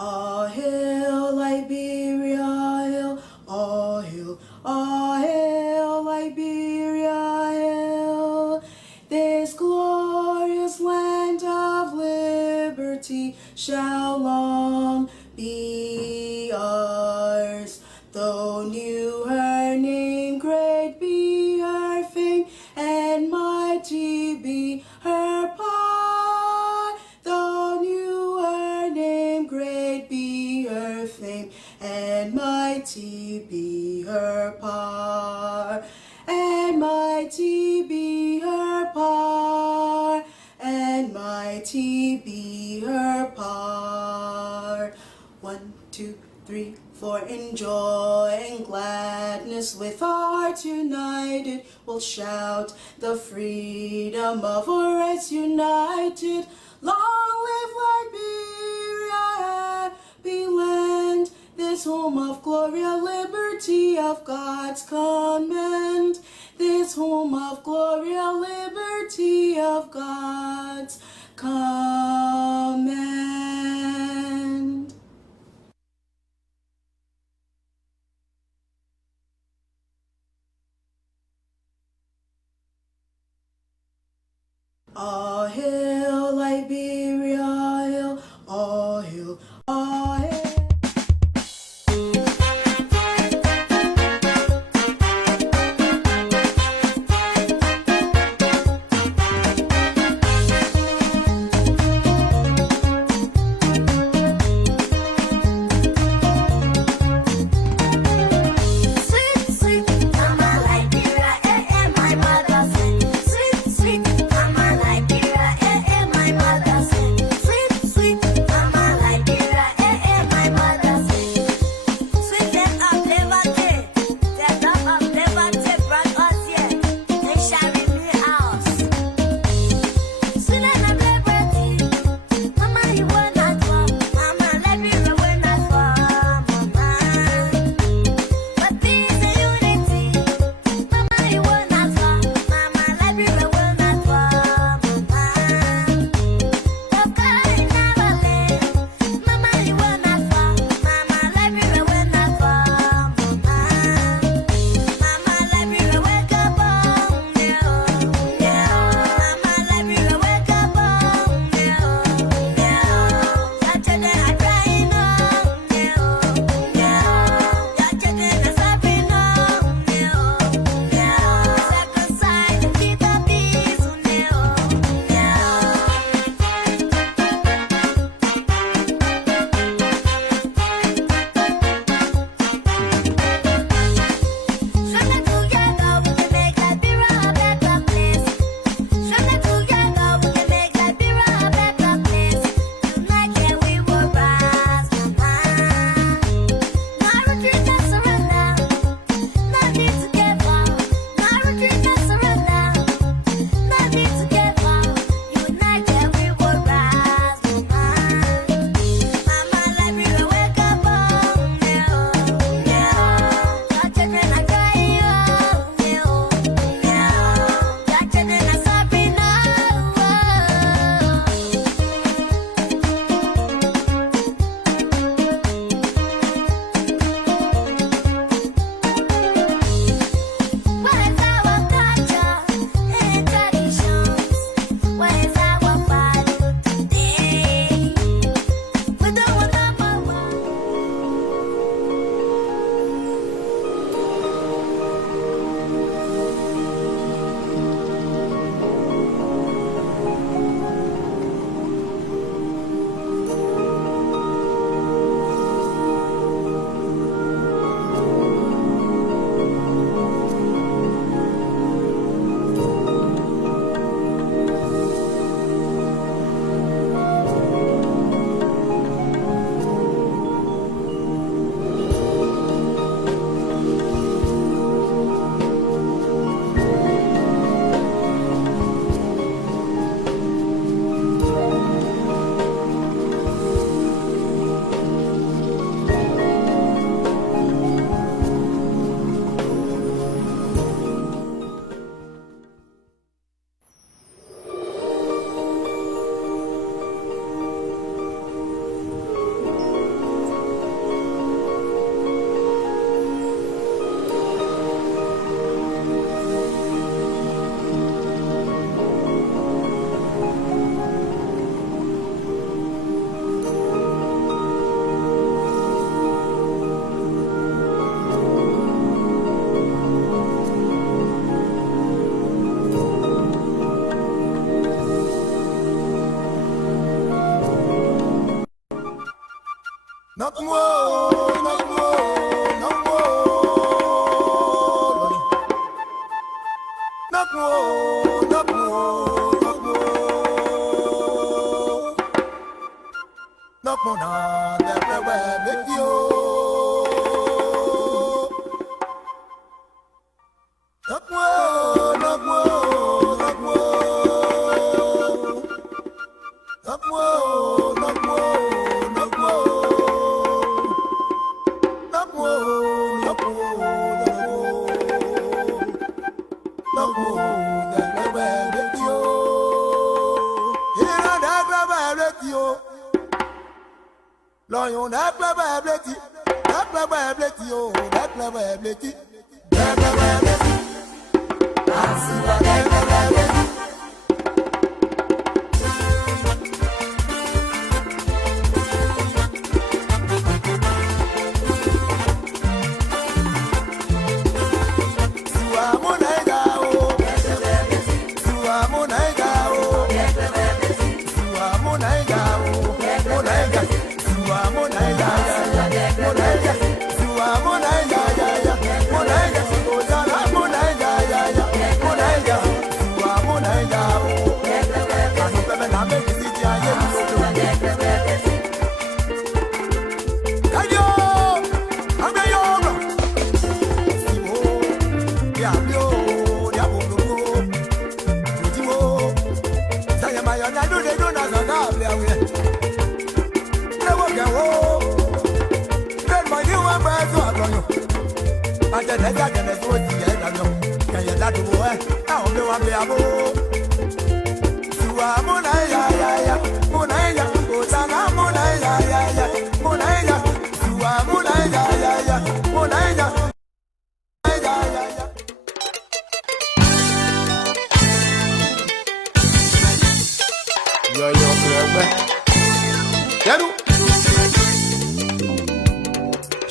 All hail Liberia, hail, all hail Liberia, hail. This glorious land of liberty shall long be ours. Though new her name, great be her fame, and mighty be her power. Though new her name, great be her fame, and mighty be her power. And mighty be her power, and mighty be her power. 1, 2, 3, 4, in joy and gladness, with our hearts united, we'll shout the freedom of our rights united. Long live Liberia, happy land, this home of glory, liberty of God's command. This home of glory, liberty of God's command. All hail Liberia, hail, all hail, all hail.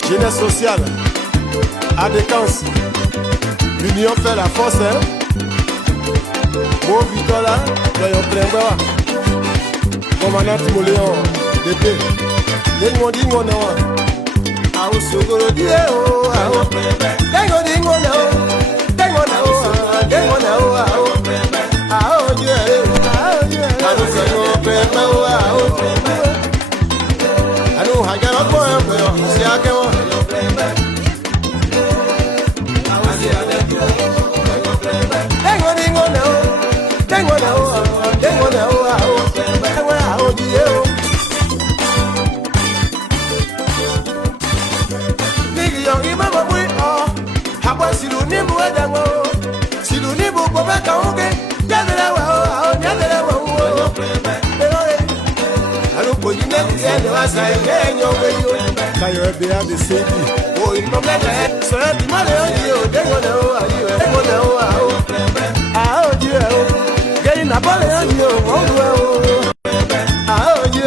Jeunesse sociale, adéquence, l'union fait la force, hein. Bon Vitola, Joyon Plemba, commandant Timoléon, d'été, Dingo Dingo Nawa, Ao Sogoro Dieo, Ao Dingo Dingo Nao, Dingo Nao, Dingo Nao, Ao Dieu, Ao Sogoro Plemba, Ao I got a boy, see I can. LIBERIA de City. Oh, il m'a fait ça. Tu m'as dit, oh, Dieu, Dieu, n'a pas les Dieu, oh, Dieu,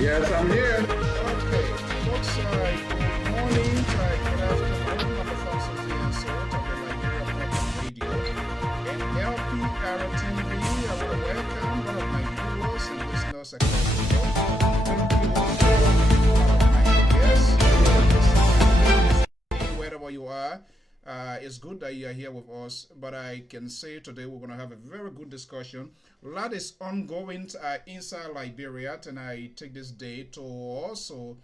Yes, I'm here. Okay, folks, good morning, good afternoon. I'm Alphonso Zean Soe of the LIBERIA Public Radio and LPR-TV. I want to welcome one of my viewers and listeners across the world. Thank you for being one of my guests. Wherever you are, it's good that you are here with us, but I can say today we're going to have a very good discussion. A lot is ongoing inside Liberia, and I take this day to also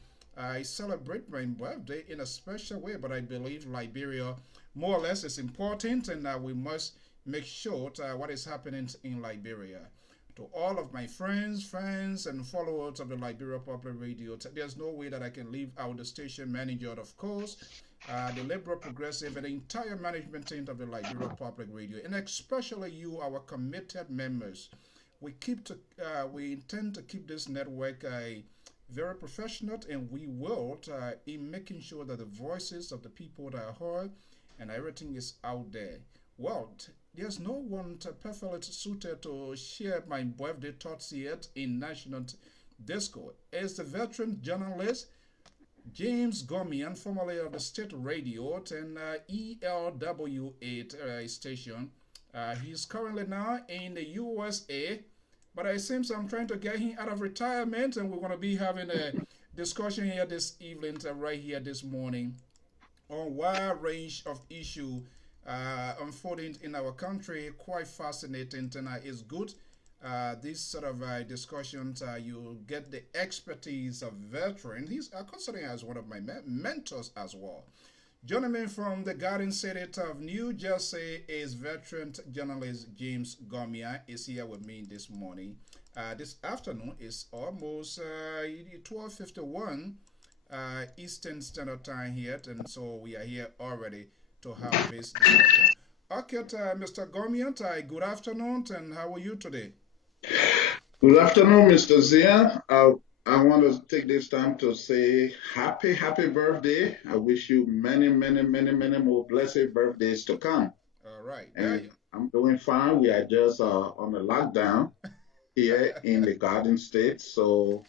celebrate my birthday in a special way, but I believe Liberia more or less is important, and we must make sure what is happening in Liberia. To all of my friends, fans, and followers of the Liberia Public Radio, there's no way that I can leave out the station manager, of course, the Liberal Progressive, and the entire management team of the Liberia Public Radio, and especially you, our committed members. We intend to keep this network very professional, and we will in making sure that the voices of the people that are heard and everything is out there. Well, there's no one perfectly suited to share my birthday thoughts yet in national disco. As the veteran journalist James Gonmiah, formerly of the state radio and ELW8 station, he's currently now in the USA, but it seems I'm trying to get him out of retirement, and we're going to be having a discussion here this evening, right here this morning, on a wide range of issues unfolding in our country. Quite fascinating, and it's good. This sort of discussions, you get the expertise of veterans. He's considering as one of my mentors as well. Joining me from the Garden City of New Jersey is veteran journalist James Gonmiah. Is here with me this morning. This afternoon is almost 12:51 Eastern Standard Time here, and so we are here already to have this discussion. Okay, Mr. Gonmiah, good afternoon, and how are you today? Good afternoon, Mr. Zean. I want to take this time to say happy birthday. I wish you many more blessed birthdays to come. All right. And I'm doing fine. We are just on a lockdown here in the Garden State. So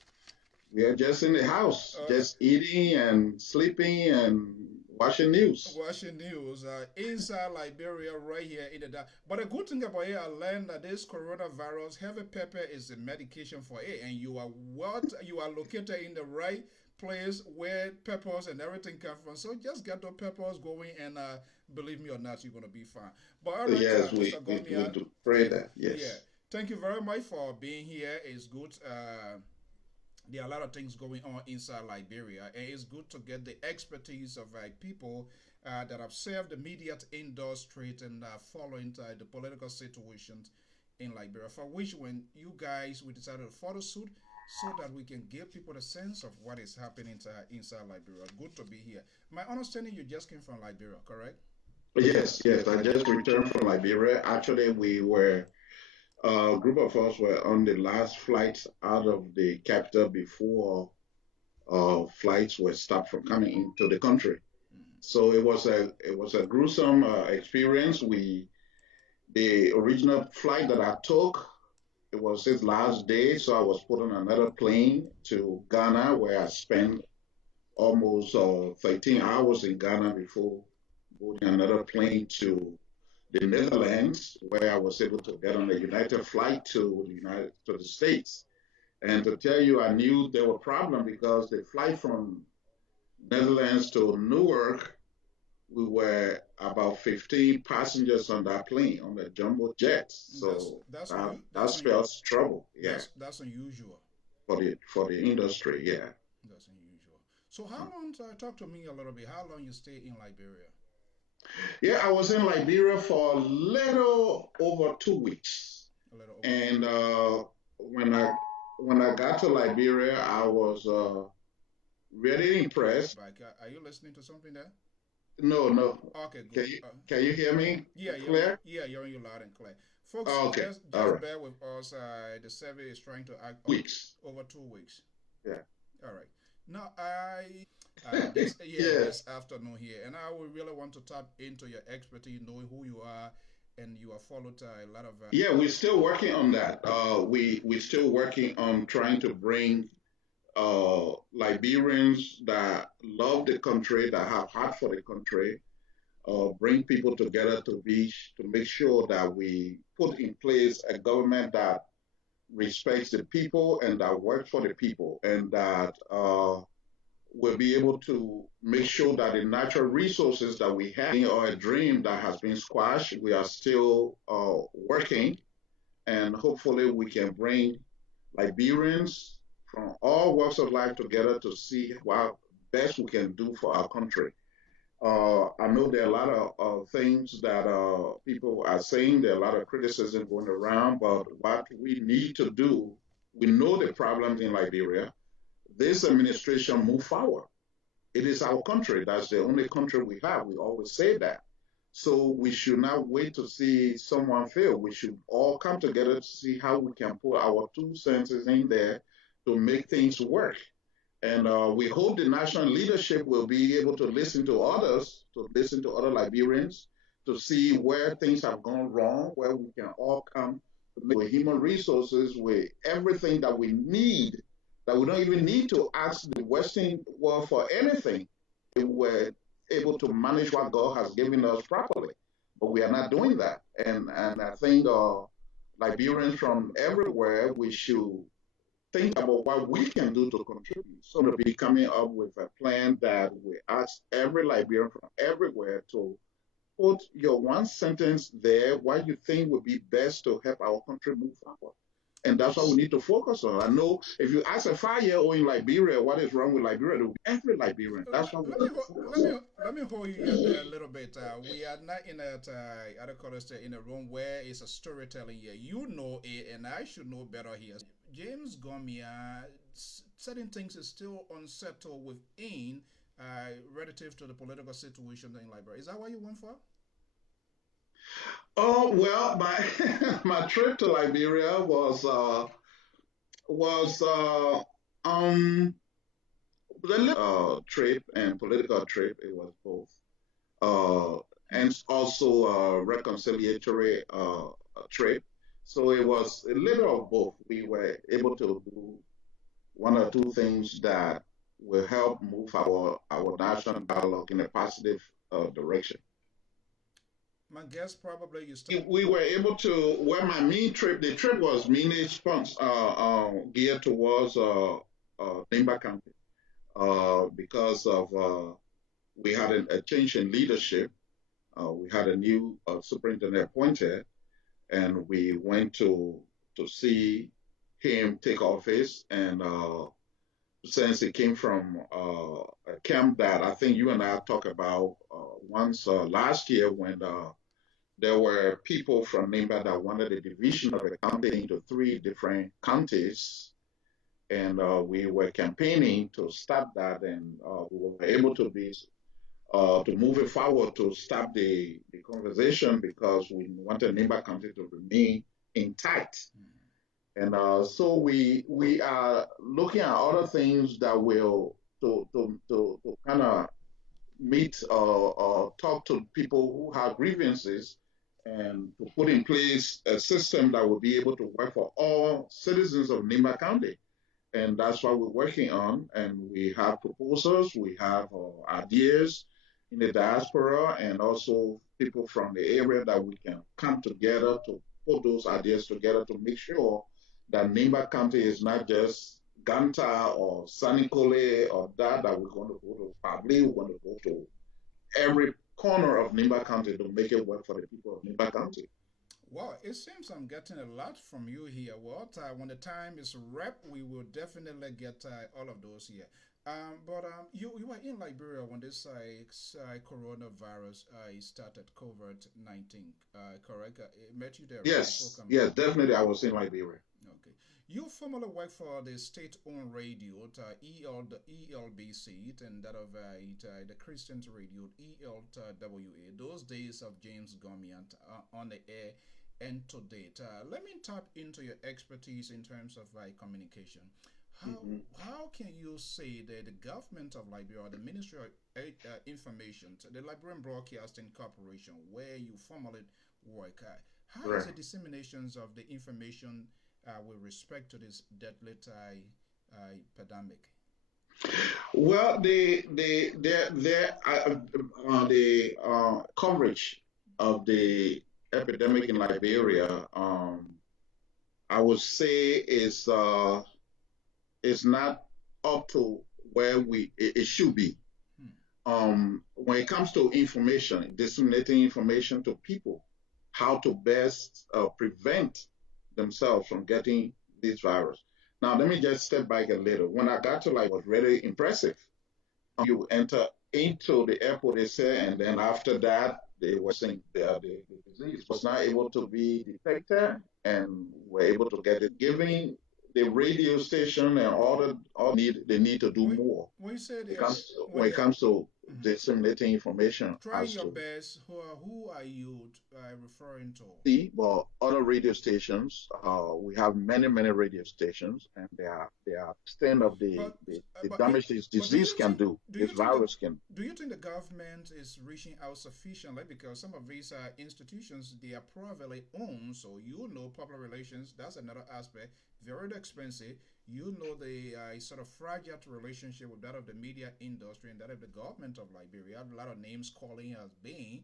we are just in the house, just eating and sleeping and watching news. Inside Liberia, right here in the. But the good thing about it, I learned that this coronavirus, heavy pepper is the medication for it, and you are located in the right place where peppers and everything come from. So just get the peppers going, and believe me or not, you're gonna be fine. But all right, yes, we do pray that. Yes. Yeah. Thank you very much for being here. It's good. There are a lot of things going on inside Liberia, and it's good to get the expertise of people that have served the immediate industry and following the political situations in Liberia, for which when you guys, we decided to follow suit so that we can give people a sense of what is happening inside Liberia. Good to be here. My understanding, you just came from Liberia, correct? Yes, I just returned from Liberia. Actually, we were a group of us were on the last flight out of the capital before flights were stopped from coming into the country. So it was a gruesome experience. The original flight that I took, it was his last day, so I was put on another plane to Ghana, where I spent almost 13 hours in Ghana before boarding another plane to the Netherlands, where I was able to get on a United flight to the States. And to tell you, I knew there were problems because the flight from Netherlands to Newark, we were about 15 passengers on that plane, on the jumbo jet. So that spells trouble. Yeah, that's unusual for the industry. Yeah, that's unusual. So how long? Talk to me a little bit. How long you stay in Liberia? Yeah, I was in Liberia for a little over 2 weeks. And when I got to Liberia, I was really impressed. Are you listening to something there? No. Okay, good. Can you hear me? Yeah, clear? You're hearing you loud and clear. Folks, just right. Bear with us. The survey is trying to act over 2 weeks. Yeah. All right. Now, this afternoon here, and I would really want to tap into your expertise, knowing who you are, and you have followed a lot of. Yeah, we're still working on that. We're still working on trying to bring Liberians that love the country, that have heart for the country, bring people together to make sure that we put in place a government that respects the people and that works for the people, and that will be able to make sure that the natural resources that we have, or a dream that has been squashed, we are still working, and hopefully we can bring Liberians from all walks of life together to see what best we can do for our country. I know there are a lot of things that people are saying. There are a lot of criticism going around, but what we need to do, we know the problems in Liberia. This administration move forward. It is our country. That's the only country we have. We always say that. So we should not wait to see someone fail. We should all come together to see how we can put our 2 cents in there to make things work. And we hope the national leadership will be able to listen to others, to listen to other Liberians, to see where things have gone wrong, where we can all come with human resources, with everything that we need, that we don't even need to ask the Western world for anything. If we're able to manage what God has given us properly. But we are not doing that. And I think Liberians from everywhere, we should think about what we can do to contribute. So to be coming up with a plan that we ask every Liberian from everywhere to put your 1 sentence there, what you think would be best to help our country move forward. And that's what we need to focus on. I know if you ask a 5-year-old in Liberia what is wrong with Liberia, it will be every Liberian. That's what we need to focus on. Let me hold you there a little bit. We are not in in a room where it's a storytelling here. You know it, and I should know better here. James Gonmiah, certain things is still unsettled within relative to the political situation in Liberia. Is that what you went for? Oh well, my my trip to Liberia was trip and political trip. It was both, and also a reconciliatory trip. So it was a little of both. We were able to do 1 or 2 things that will help move our national dialogue in a positive direction. My guess probably you still. We were able to, where my main trip, the trip was mainly geared towards Nimba County because of we had a change in leadership. We had a new superintendent appointed, and we went to see him take office. And since he came from a camp that I think you and I talked about once last year when there were people from Nimba that wanted a division of the county into 3 different counties. And we were campaigning to stop that, and we were able to be to move it forward to stop the conversation because we wanted Nimba County to remain intact. And so we are looking at other things that will to kind of meet or talk to people who have grievances and to put in place a system that will be able to work for all citizens of Nimba County. And that's what we're working on. And we have proposals, we have ideas in the diaspora, and also people from the area that we can come together to put those ideas together to make sure that Nimba County is not just Ganta or Sanikole or that we're going to go to Pabli, we're going to go to every corner of Nimba County to make it work for the people of Nimba County. Well, it seems I'm getting a lot from you here. Well, when the time is rep, we will definitely get all of those here. You were in Liberia when this coronavirus started, COVID-19, correct? It met you there. Yes, right? Yes, definitely. I was in Liberia. Okay. You formerly worked for the state-owned radio, the ELBC, and that of the Christian radio, ELWA. Those days of James Gonmiah on the air and to date. Let me tap into your expertise in terms of communication. How can you say that the government of Liberia, the Ministry of Information, the Liberian Broadcasting Corporation, where you formerly work, how is the disseminations of the information with respect to this deadly pandemic? Well, the coverage of the epidemic in Liberia, I would say is not up to where it should be. When it comes to information, disseminating information to people, how to best prevent themselves from getting this virus. Now, let me just step back a little. When I got to it was really impressive. You enter into the airport, they say, and then after that, they were saying the disease was not able to be detected and were able to get it. Giving the radio station and all they need to do When, more. when you say It they are, comes when when they it are comes to disseminating information trying as your to best, who are you referring to? see, but other radio stations, we have many radio stations, and they are extent of But the but damage this but do disease you can think do, do this you think the virus can. do you think the government is reaching out sufficiently, because some of these institutions, they are privately owned, so you know public relations, that's another aspect, very expensive. You know the sort of fragile relationship with that of the media industry and that of the government of Liberia. A lot of names calling has been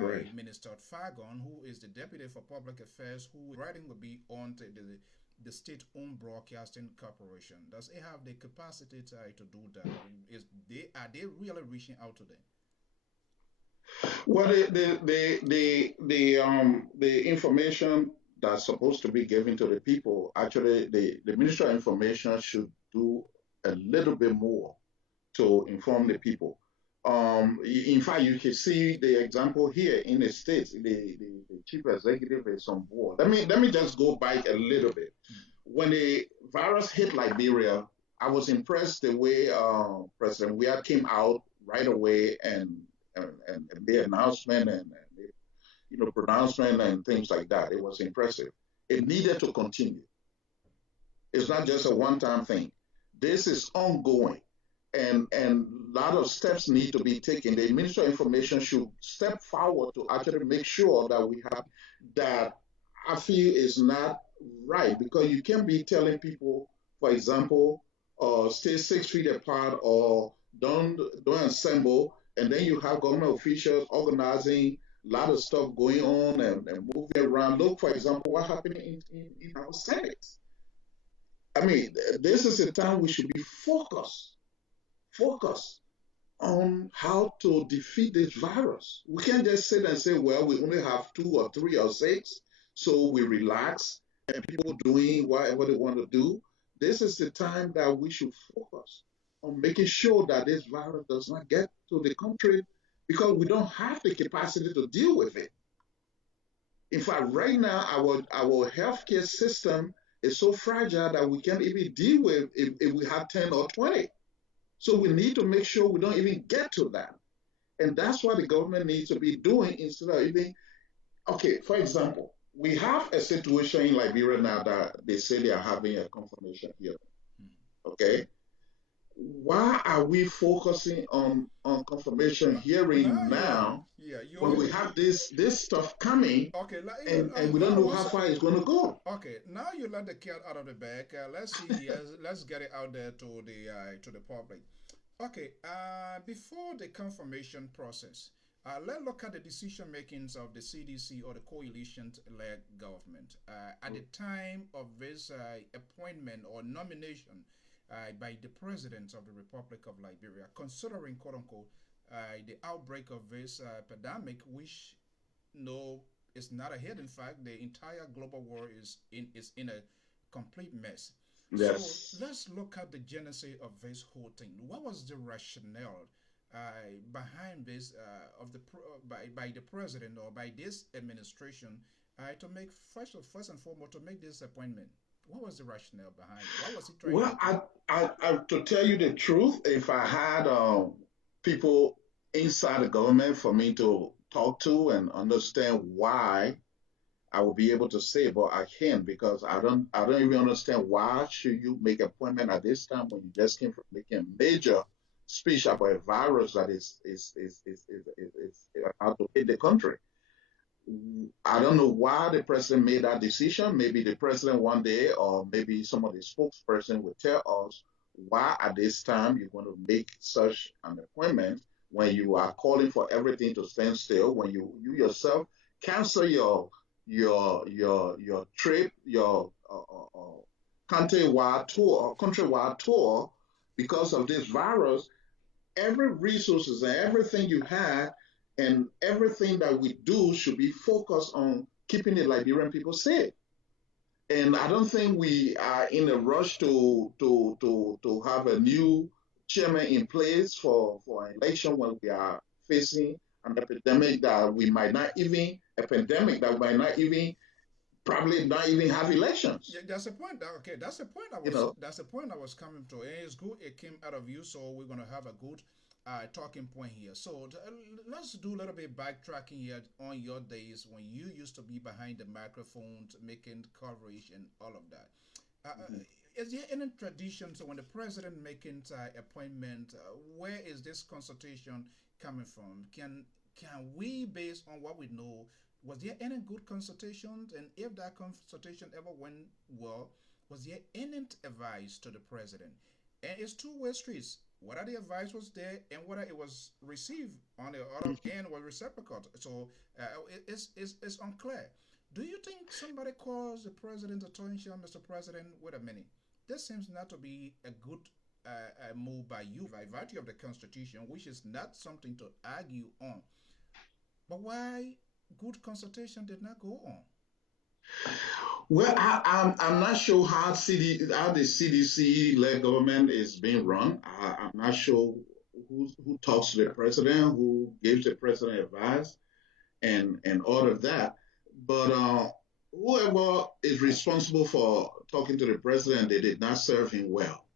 Right. Minister Fagon, who is the deputy for public affairs, who writing will be on to the state-owned broadcasting corporation. Does it have the capacity to do that? Are they really reaching out to them? Well, the information that's supposed to be given to the people, actually, the Ministry of Information should do a little bit more to inform the people. In fact, you can see the example here in the States. The chief executive is on board. Let me just go back a little bit. When the virus hit Liberia, I was impressed the way President Weah came out right away and the announcement and the, pronouncement and things like that. It was impressive. It needed to continue. It's not just a one-time thing. This is ongoing, and a lot of steps need to be taken. The Ministry of Information should step forward to actually make sure that we have that. I feel is not right, because you can't be telling people, for example, stay 6 feet apart or don't assemble, and then you have government officials organizing a lot of stuff going on and moving around. Look, for example, what happened in our Senate. I mean, this is a time we should be focused on how to defeat this virus. We can't just sit and say, well, we only have 2 or 3 or 6, so we relax and people doing whatever they want to do. This is the time that we should focus on making sure that this virus does not get to the country, because we don't have the capacity to deal with it. In fact, right now, our healthcare system is so fragile that we can't even deal with if we have 10 or 20. So we need to make sure we don't even get to that. And that's what the government needs to be doing, instead of even, okay, for example, we have a situation in Liberia now that they say they are having a confirmation hearing. Okay? Why are we focusing on confirmation hearing now Yeah, when we you have this stuff coming, okay. and we Hold don't on know one how sec. far it's going to go? Okay, now you let the cat out of the bag. Let's see. Let's get it out there to the public. Okay. Before the confirmation process, let's look at the decision makings of the CDC or the coalition-led government at the time of this appointment or nomination by the president of the Republic of Liberia, considering "quote unquote" the outbreak of this pandemic, which no, it's not ahead. In fact, the entire global war is in a complete mess. So Yes. let's look at the genesis of this whole thing. What was the rationale behind this by the president or by this administration to make first and foremost to make this appointment? What was the rationale behind it? What was he trying to Well, do? to tell you the truth, if I had people inside the government for me to talk to and understand why, I will be able to say, but I can't, because I don't even understand why should you make an appointment at this time when you just came from making a major speech about a virus that is about to hit the country. I don't know why the president made that decision. Maybe the president one day, or maybe some of the spokesperson will tell us why at this time you're going to make such an appointment when you are calling for everything to stand still, when you yourself cancel your trip, your countrywide tour because of this virus. Every resources and everything you have and everything that we do should be focused on keeping the Liberian people safe. And I don't think we are in a rush to have a new chairman in place for an election when we are facing an epidemic that we might not even, a pandemic that might not even, probably not even have elections. Yeah, that's a point. Okay, that's the point I You was. know, That's the point I was coming to. And it's good it came out of you, so we're gonna have a good talking point here. So let's do a little bit backtracking here on your days when you used to be behind the microphones, making coverage and all of that. mhm. Is there any tradition? So when the president making appointment, where is this consultation coming from? Can we, based on what we know, was there any good consultations? And if that consultation ever went well, was there any advice to the president? And it's two-way streets. Whether the advice was there and whether it was received on the other end was reciprocal. So it's unclear. Do you think somebody calls the president's attention, Mr. President? Wait a minute. This seems not to be a good move by you, by virtue of the Constitution, which is not something to argue on. But why good consultation did not go on? Well, I'm not sure how the CDC-led government is being run. I'm not sure who talks to the president, who gives the president advice, and all of that. But whoever is responsible for talking to the president, they did not serve him well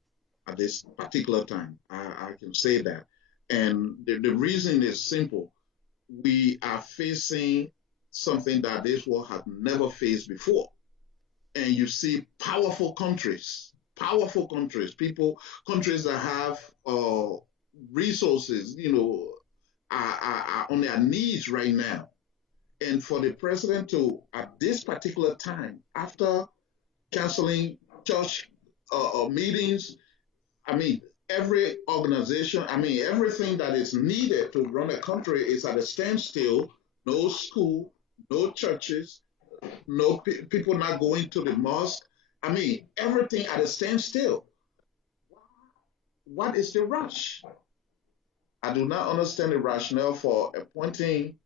at this particular time. I can say that. And the reason is simple. We are facing something that this world had never faced before. And you see powerful countries, countries that have resources, are on their knees right now. And for the president to, at this particular time, after canceling church meetings, I mean, every organization, I mean, everything that is needed to run a country is at a standstill. No school, no churches, no people not going to the mosque. I mean, everything at a standstill. What is the rush? I do not understand the rationale for making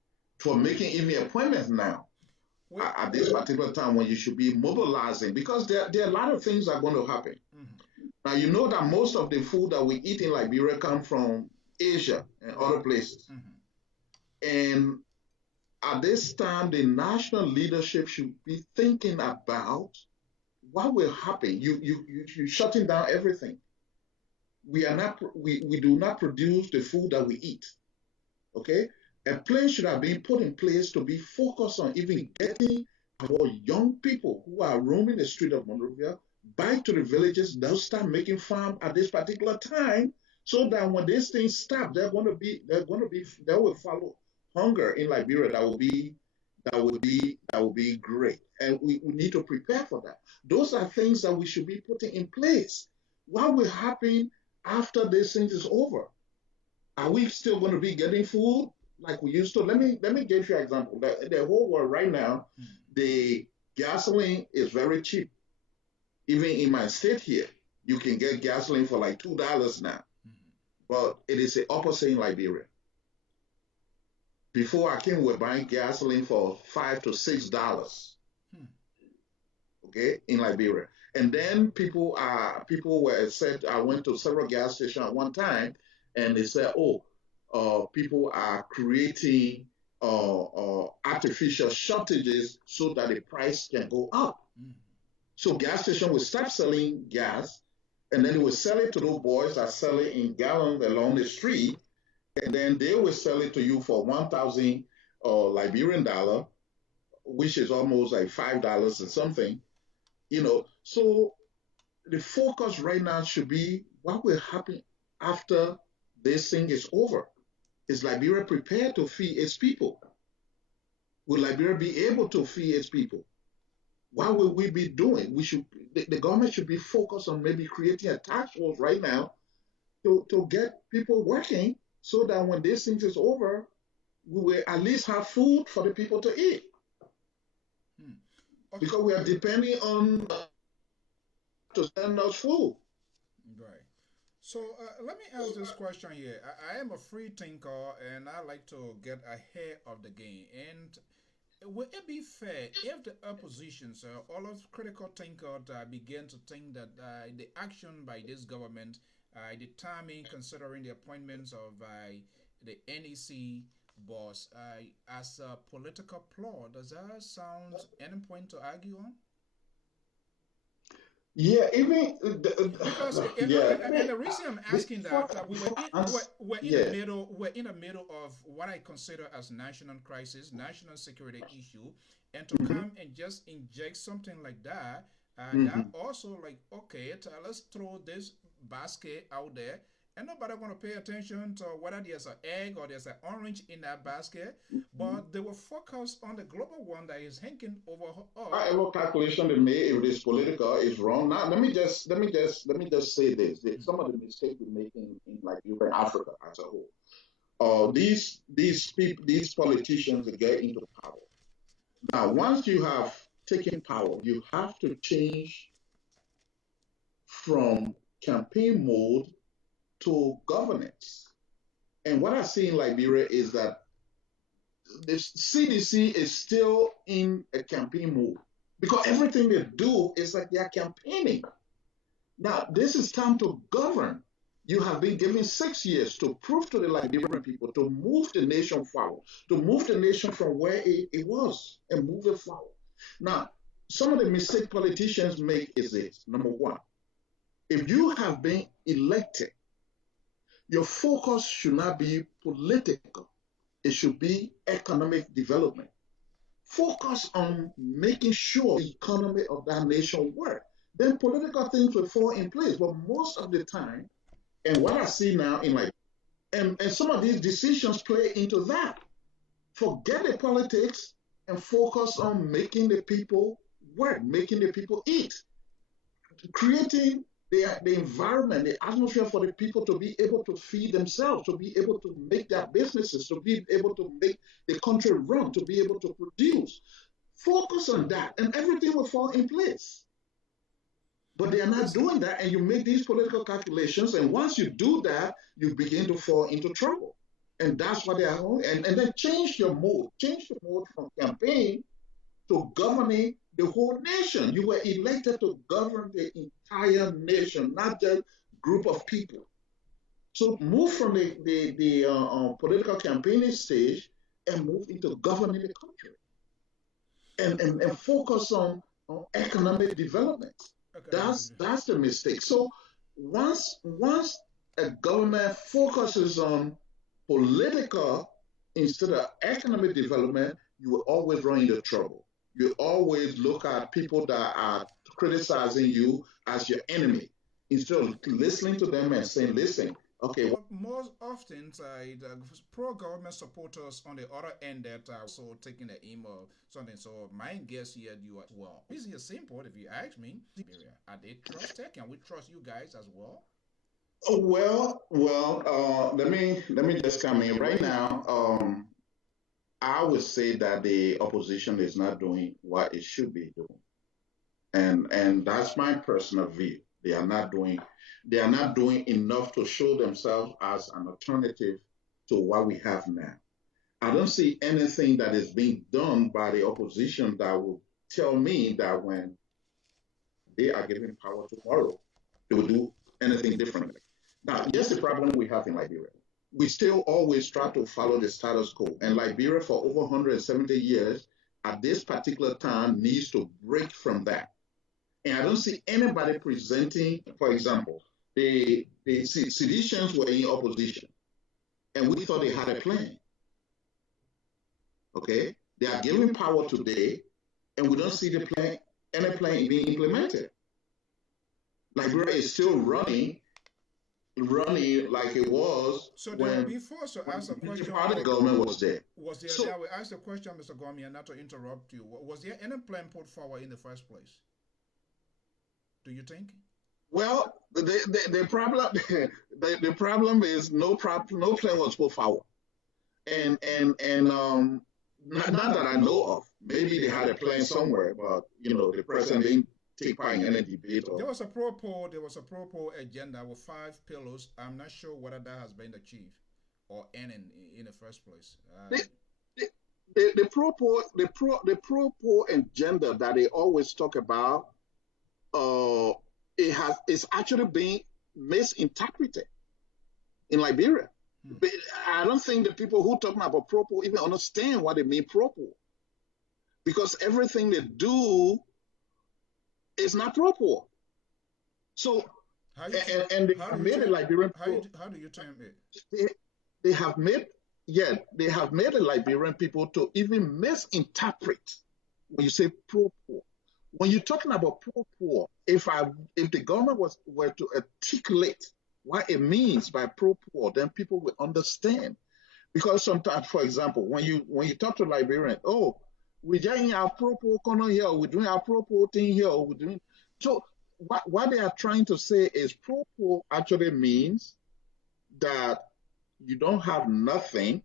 even appointments now Well, at this particular time when you should be mobilizing because there are a lot of things that are going to happen. mm-hmm, Now, you know that most of the food that we eat in Liberia come from Asia and other places. mm-hmm. And at this time, the national leadership should be thinking about what will happen. You're shutting down everything. We do not produce the food that we eat. Okay? A plan should have been put in place to be focused on even getting our young people who are roaming the street of Monrovia back to the villages. They'll start making farm at this particular time, so that when these things stop, they will follow hunger in Liberia. That will be great, and we need to prepare for that. Those are things that we should be putting in place. What will happen after this thing is over? Are we still going to be getting food like we used to? Let me give you an example. The whole world right now, the gasoline is very cheap. Even in my state here, you can get gasoline for like $2 now. But it is the opposite in Liberia. Before I came, we were buying gasoline for $5 to $6. Okay, in Liberia. And then people were said, I went to several gas stations at one time, and they said, oh, people are creating artificial shortages so that the price can go up. So gas station will stop selling gas, and then they will sell it to those boys that sell it in gallons along the street, and then they will sell it to you for 1,000 Liberian dollar, which is almost like $5 and something. So the focus right now should be what will happen after this thing is over. Is Liberia prepared to feed its people? Will Liberia be able to feed its people? What will we be doing? The government should be focused on maybe creating a task force right now to get people working so that when this thing is over, we will at least have food for the people to eat. Okay. Because we are depending on to send us food. Right. So let me ask this question here. I am a free thinker and I like to get ahead of the game. And would it be fair if the oppositions, all of critical thinkers, begin to think that the action by this government the timing, considering the appointments of the NEC boss as a political ploy. Does that sound any point to argue on? Yeah, even Because yeah, and the reason I'm asking that we're in the middle of what I consider as national crisis, national security issue, and to come and just inject something like that, that also like okay, let's throw this basket out there. And nobody going to pay attention to whether there's an egg or there's an orange in that basket, but they will focus on the global one that is hanging over us. whatever calculation they made, if it is political, is wrong. Now, let me just say this: that some of the mistakes we make in like even Africa as a whole. These politicians that get into power. Now, once you have taken power, you have to change from campaign mode to governance. And what I see in Liberia is that the CDC is still in a campaign mode because everything they do is like they are campaigning. Now, this is time to govern. You have been given 6 years to prove to the Liberian people to move the nation forward, to move the nation from where it was and move it forward. Now, some of the mistakes politicians make is this. Number one, if you have been elected, your focus should not be political. It should be economic development. Focus on making sure the economy of that nation works. Then political things will fall in place. But most of the time, and what I see now in like, and some of these decisions play into that. Forget the politics and focus on making the people work, making the people eat, creating the environment, the atmosphere for the people to be able to feed themselves, to be able to make their businesses, to be able to make the country run, to be able to produce. Focus on that, and everything will fall in place. But they are not doing that, and you make these political calculations, and once you do that, you begin to fall into trouble. And that's what they are doing. And then change your mode from campaign to governing the whole nation. You were elected to govern the entire nation, not just group of people. So move from the political campaigning stage and move into governing the country, and focus on economic development. Okay. That's the mistake. So once a government focuses on political instead of economic development, you will always run into trouble. You always look at people that are criticizing you as your enemy instead of listening to them and saying, listen, okay. Most often, the pro-government supporters on the other end that are also taking the aim of something. So my guess here, you as well. This is simple. If you ask me, are they trusted? Can we trust you guys as well? Oh, well. Let me just come in right now. I would say that the opposition is not doing what it should be doing, and that's my personal view. They are not doing enough to show themselves as an alternative to what we have now. I don't see anything that is being done by the opposition that will tell me that when they are given power tomorrow, they will do anything differently. Now, here's the problem we have in Liberia. We still always try to follow the status quo. And Liberia, for over 170 years, at this particular time, needs to break from that. And I don't see anybody presenting, for example, the seditions were in opposition, and we thought they had a plan. Okay? They are given power today, and we don't see any plan being implemented. Liberia is still running like it was. So when before, so ask a question. Part of the government was there. Was there? So, I will ask the question, Mr. Gonmiah, not to interrupt you. Was there any plan put forward in the first place? Do you think? Well, the problem is no plan was put forward, and not that I know of. Maybe they had a plan somewhere, but the president didn't take part in any debate. There was a pro agenda with 5 pillars. I'm not sure whether that has been achieved or ended in the first place. The pro agenda that they always talk about, it's actually being misinterpreted in Liberia. But I don't think the people who talking about pro-poor even understand what they mean pro-poor, because everything they do is not pro-poor. So, How you and they have made a Liberian. How do you term it? They have made the Liberian people to even misinterpret when you say pro-poor. When you're talking about pro-poor, if the government were to articulate what it means by pro-poor, then people will understand. Because sometimes, for example, when you talk to Liberian, oh, we're doing our pro-poor corner here, we're doing our pro-poor thing here, we're doing. So what they are trying to say is pro-poor actually means that you don't have nothing.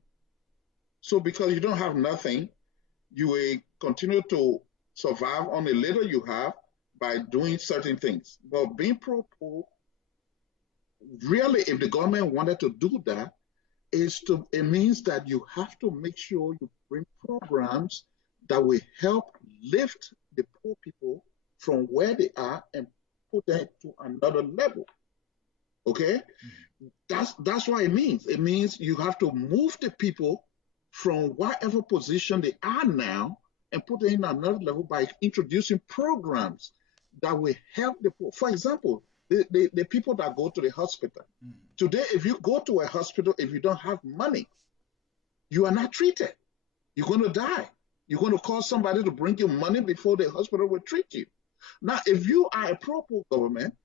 So because you don't have nothing, you will continue to survive on the little you have by doing certain things. But being pro-poor, really, if the government wanted to do that, it means that you have to make sure you bring programs that will help lift the poor people from where they are and put them to another level. Okay? That's what it means. It means you have to move the people from whatever position they are now and put them in another level by introducing programs that will help the poor. For example, the people that go to the hospital. Today, if you go to a hospital, if you don't have money, you are not treated. You're going to die. You're going to call somebody to bring you money before the hospital will treat you. Now, if you are a pro-poor government,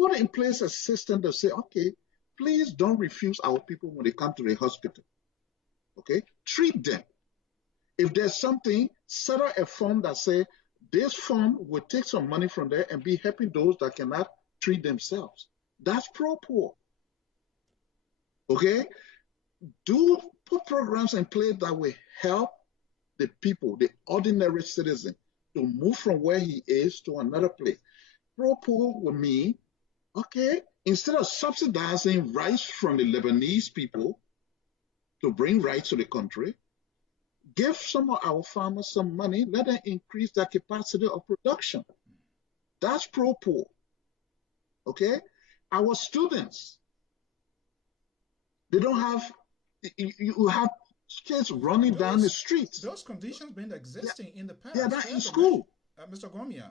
put in place a system to say, okay, please don't refuse our people when they come to the hospital. Okay? Treat them. If there's something, set up a fund that say, this fund will take some money from there and be helping those that cannot treat themselves. That's pro-poor. Okay? Put programs in place that will help the people, the ordinary citizen, to move from where he is to another place. Pro-poor would mean, okay, instead of subsidizing rice from the Lebanese people to bring rice to the country, give some of our farmers some money, let them increase their capacity of production. That's pro-poor. Okay? Our students, they don't have, you have kids running down the streets. Those conditions been existing in the past. Yeah, that in school. Mr. Gonmiah.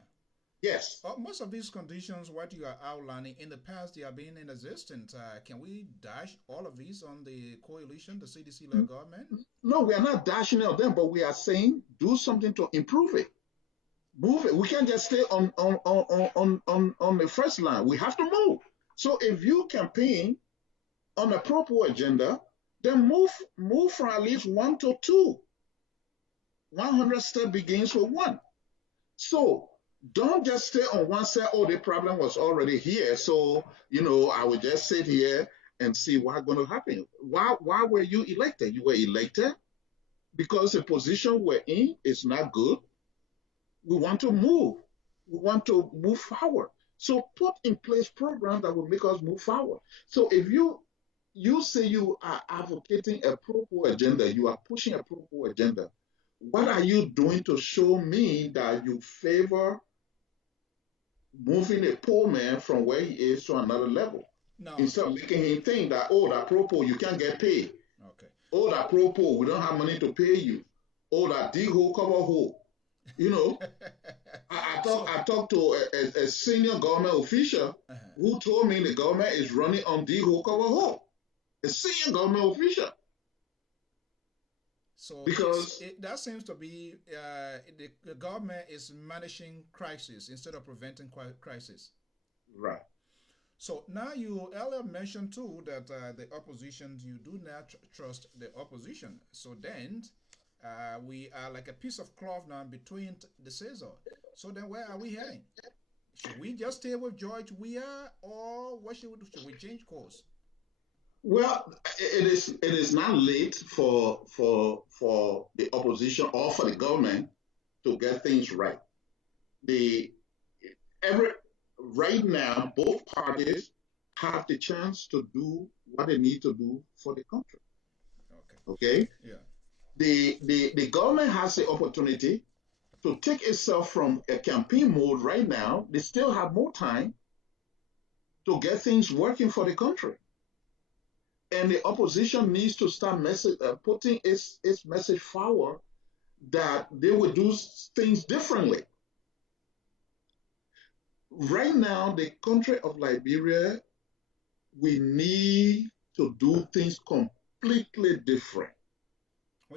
Yes. Most of these conditions, what you are outlining, in the past, they are being in existence. Can we dash all of these on the coalition, the CDC-led government? No, we are not dashing on them, but we are saying do something to improve it. Move it. We can't just stay on the first line. We have to move. So if you campaign on a pro-poor agenda, then move from at least 1 to 2. 100 step begins with 1. So don't just stay on one side, oh, the problem was already here, so, I will just sit here and see what's going to happen. Why were you elected? You were elected because the position we're in is not good. We want to move. We want to move forward. So put in place programs that will make us move forward. So if you say you are advocating a pro-poor agenda, you are pushing a pro-poor agenda, what are you doing to show me that you favor moving a poor man from where he is to another level? No. Instead of making him think that, oh, that pro-poor, you can't get paid. Okay. Oh, that pro-poor, we don't have money to pay you. Oh, that dig hole, cover hole. I talked to a senior government official who told me the government is running on dig hole, cover hole. A senior government official. So that seems to be the government is managing crisis instead of preventing crisis. Right. So now you earlier mentioned too that the opposition, you do not trust the opposition. So then we are like a piece of cloth now between the scissors. So then where are we heading? Should we just stay with George Weah, or what should we change course? Well, it is not late for the opposition or for the government to get things right. Right now, both parties have the chance to do what they need to do for the country. Okay? Yeah. The government has the opportunity to take itself from a campaign mode right now. They still have more time to get things working for the country. And the opposition needs to start putting its message forward that they will do things differently. Right now, the country of Liberia, we need to do things completely different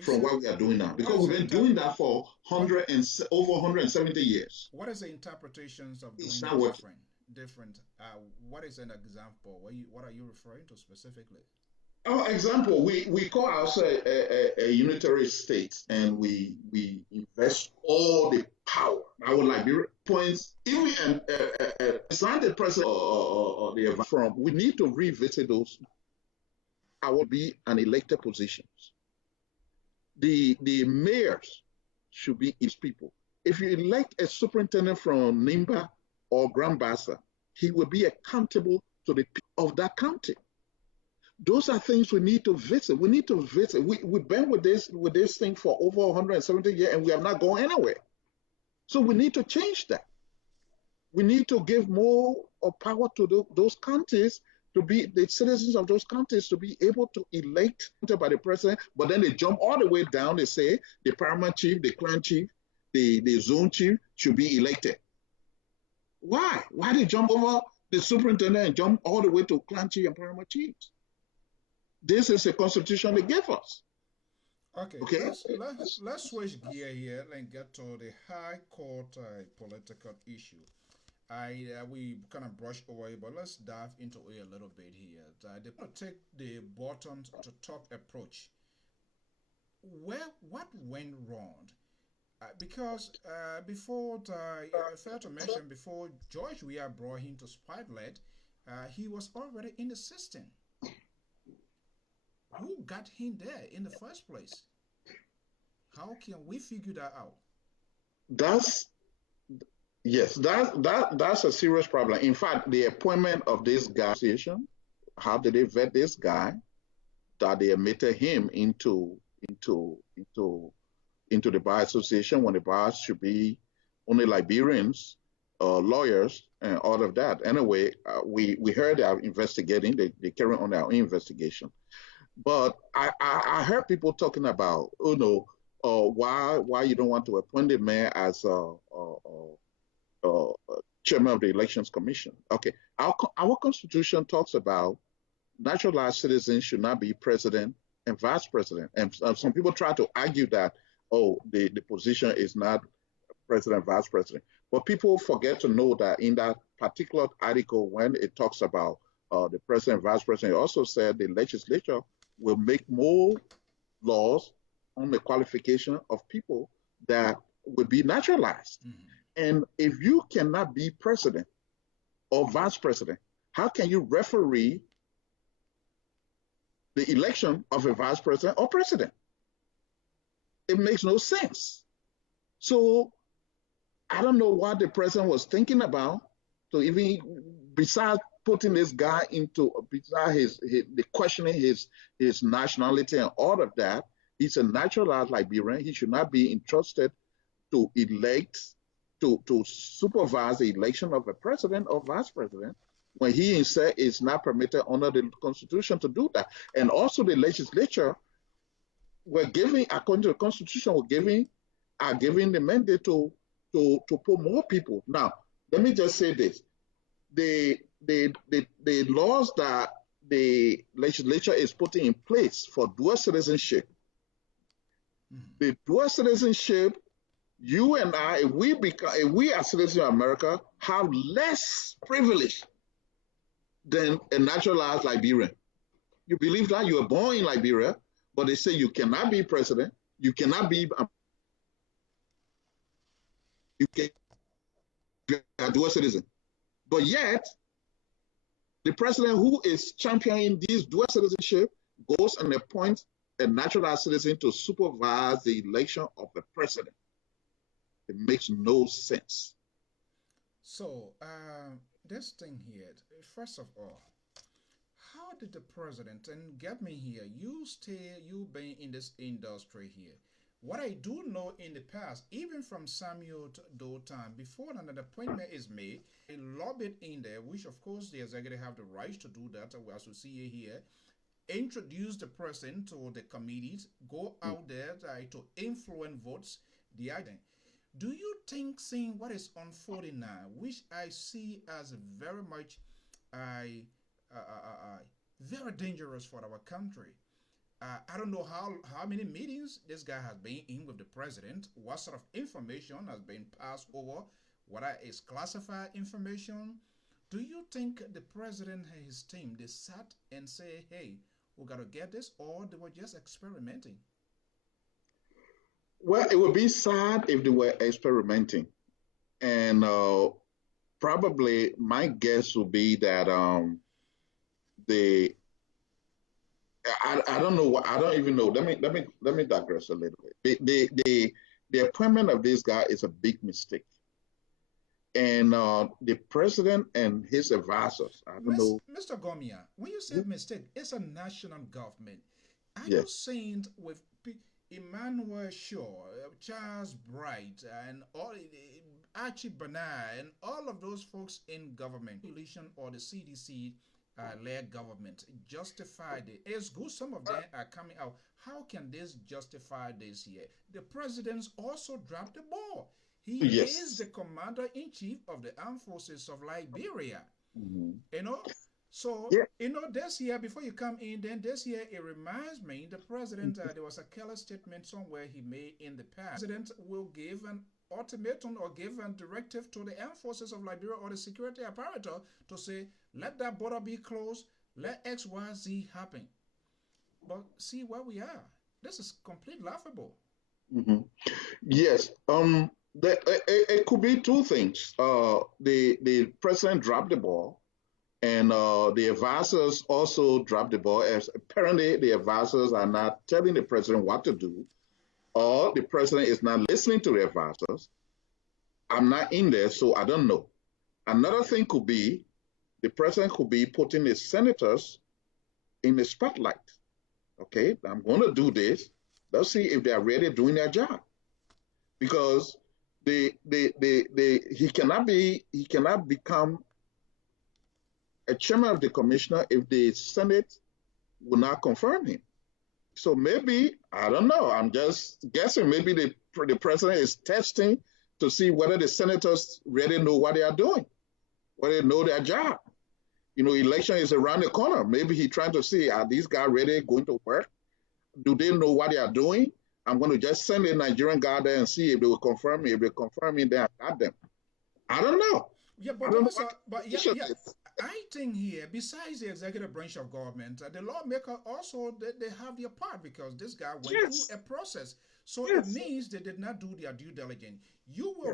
from what we are doing now, because we've been doing that for over 170 years. What is the interpretations of doing It's it not working. different? What is an example? What are you referring to specifically? Example, we call ourselves a unitary state, and we invest all the power. I would like the points, even it's not the president or the from. We need to revisit those. I will be an elected positions. The mayors should be his people. If you elect a superintendent from Nimba or Grand Bassa, he will be accountable to the people of that county. Those are things we need to visit. We need to visit. We've been with this thing for over 170 years, and we have not gone anywhere. So we need to change that. We need to give more power to those counties, to be the citizens of those counties, to be able to elect by the president. But then they jump all the way down. They say the paramount chief, the clan chief, the zone chief should be elected. Why? Why they jump over the superintendent and jump all the way to clan chief and paramount chiefs? This is a constitution they gave us. Okay. Let's switch gear here and get to the High Court political issue. We kind of brushed over it, but let's dive into it a little bit here. They take the bottom to top approach. What went wrong? Because before, fair to mention, before George Weah brought him to Spotlight, he was already in the system. Who got him there in the first place? How can we figure that out? That's a serious problem. In fact, the appointment of this guy, how did they vet this guy that they admitted him into the Bar Association, when the bars should be only Liberians, lawyers, and all of that. Anyway, we heard they are investigating. They carry on their own investigation. But I heard people talking about, why you don't want to appoint the mayor as chairman of the Elections Commission. Okay, our Constitution talks about naturalized citizens should not be president and vice president. And some people try to argue that, the position is not president, vice president. But people forget to know that in that particular article, when it talks about the president, vice president, it also said the legislature will make more laws on the qualification of people that would be naturalized. Mm-hmm. And if you cannot be president or vice president, how can you referee the election of a vice president or president? It makes no sense. So I don't know what the president was thinking about. So even besides putting this guy besides the questioning his nationality and all of that, he's a naturalized Liberian. He should not be entrusted to elect, to supervise the election of a president or vice president, when he himself is not permitted under the Constitution to do that. And also the legislature according to the Constitution, are giving the mandate to put more people. Now, let me just say this. The laws that the legislature is putting in place for dual citizenship, the dual citizenship, you and I, if we are citizens of America, have less privilege than a naturalized Liberian. You believe that? You were born in Liberia, but they say you cannot be president, you cannot be a dual citizen. But yet, the president who is championing this dual citizenship goes and appoints a naturalized citizen to supervise the election of the president. It makes no sense. So, this thing here, first of all, how did the president, and get me here, you been in this industry here, What I do know in the past, even from Samuel Doe time, before an appointment is made, a lobby in there, which of course the executive have the right to do that, as we see here, introduce the person to the committees, go out there to influence votes, the idea. Do you think seeing what is unfolding now, which I see as very much very dangerous for our country? I don't know how many meetings this guy has been in with the president, what sort of information has been passed over, what is classified information. Do you think the president and his team, they sat and say, hey, we got to get this, or they were just experimenting? Well, it would be sad if they were experimenting. And probably my guess would be that they I don't know. I don't even know. Let me digress a little bit. The appointment of this guy is a big mistake, and the president and his advisors. I don't know. Mr. Gonmiah, when you say mistake, it's a national government. Are Yes. you saying with Emmanuel Shaw, Charles Bright, and all Archie Bernard, and all of those folks in government, or the CDC led government justified it? It's good some of them are coming out. How can this justify this here? The president's also dropped the ball. He Yes. is the commander-in-chief of the armed forces of Liberia. Mhm. You know? So, Yeah. this year, before you come in, then this year, it reminds me, the president, there was a careless statement somewhere he made in the past. The president will give an ultimatum or give a directive to the armed forces of Liberia or the security apparatus to say, let that border be closed, let X, Y, Z happen. But see where we are. This is completely laughable. Mhm. Yes. It could be two things. The president dropped the ball, and the advisors also dropped the ball. As apparently the advisors are not telling the president what to do, or the president is not listening to the advisors. I'm not in there, so I don't know. Another thing could be the president could be putting the senators in the spotlight. Okay, I'm going to do this. Let's see if they are really doing their job, because he cannot become a chairman of the commissioner if the Senate will not confirm him. So maybe, I don't know, I'm just guessing, maybe the president is testing to see whether the senators really know what they are doing, whether they know their job. Election is around the corner. Maybe he's trying to see, are these guys really going to work? Do they know what they are doing? I'm going to just send a Nigerian guy there and see if they will confirm me. If they confirm me, then I got them. I don't know. Yeah, but, I think here, besides the executive branch of government, the lawmaker also, they have their part, because this guy went through a process. So it means they did not do their due diligence.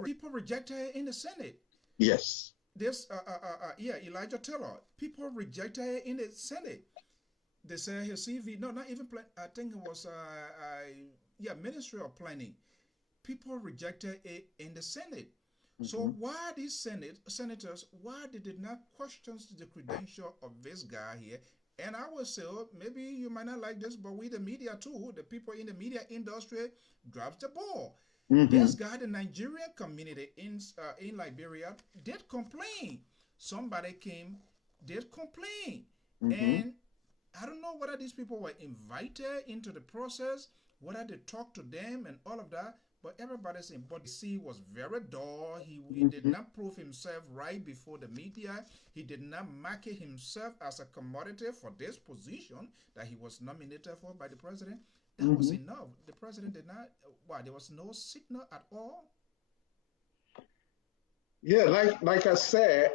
People rejected her in the Senate. Yes. Elijah Taylor, people rejected her in the Senate. They say his CV, no, not even, I think it was, Ministry of Planning. People rejected it in the Senate. So why these senators, why they did not question the credential of this guy here? And I would say, maybe you might not like this, but we the media too, the people in the media industry drops the ball. This guy, the Nigerian community in Liberia, did complain. Somebody came, did complain. And I don't know whether these people were invited into the process, whether they talked to them and all of that. But everybody's saying, but he was very dull. He did not prove himself right before the media. He did not market himself as a commodity for this position that he was nominated for by the president. That was enough. The president did not, there was no signal at all. Yeah, like I said,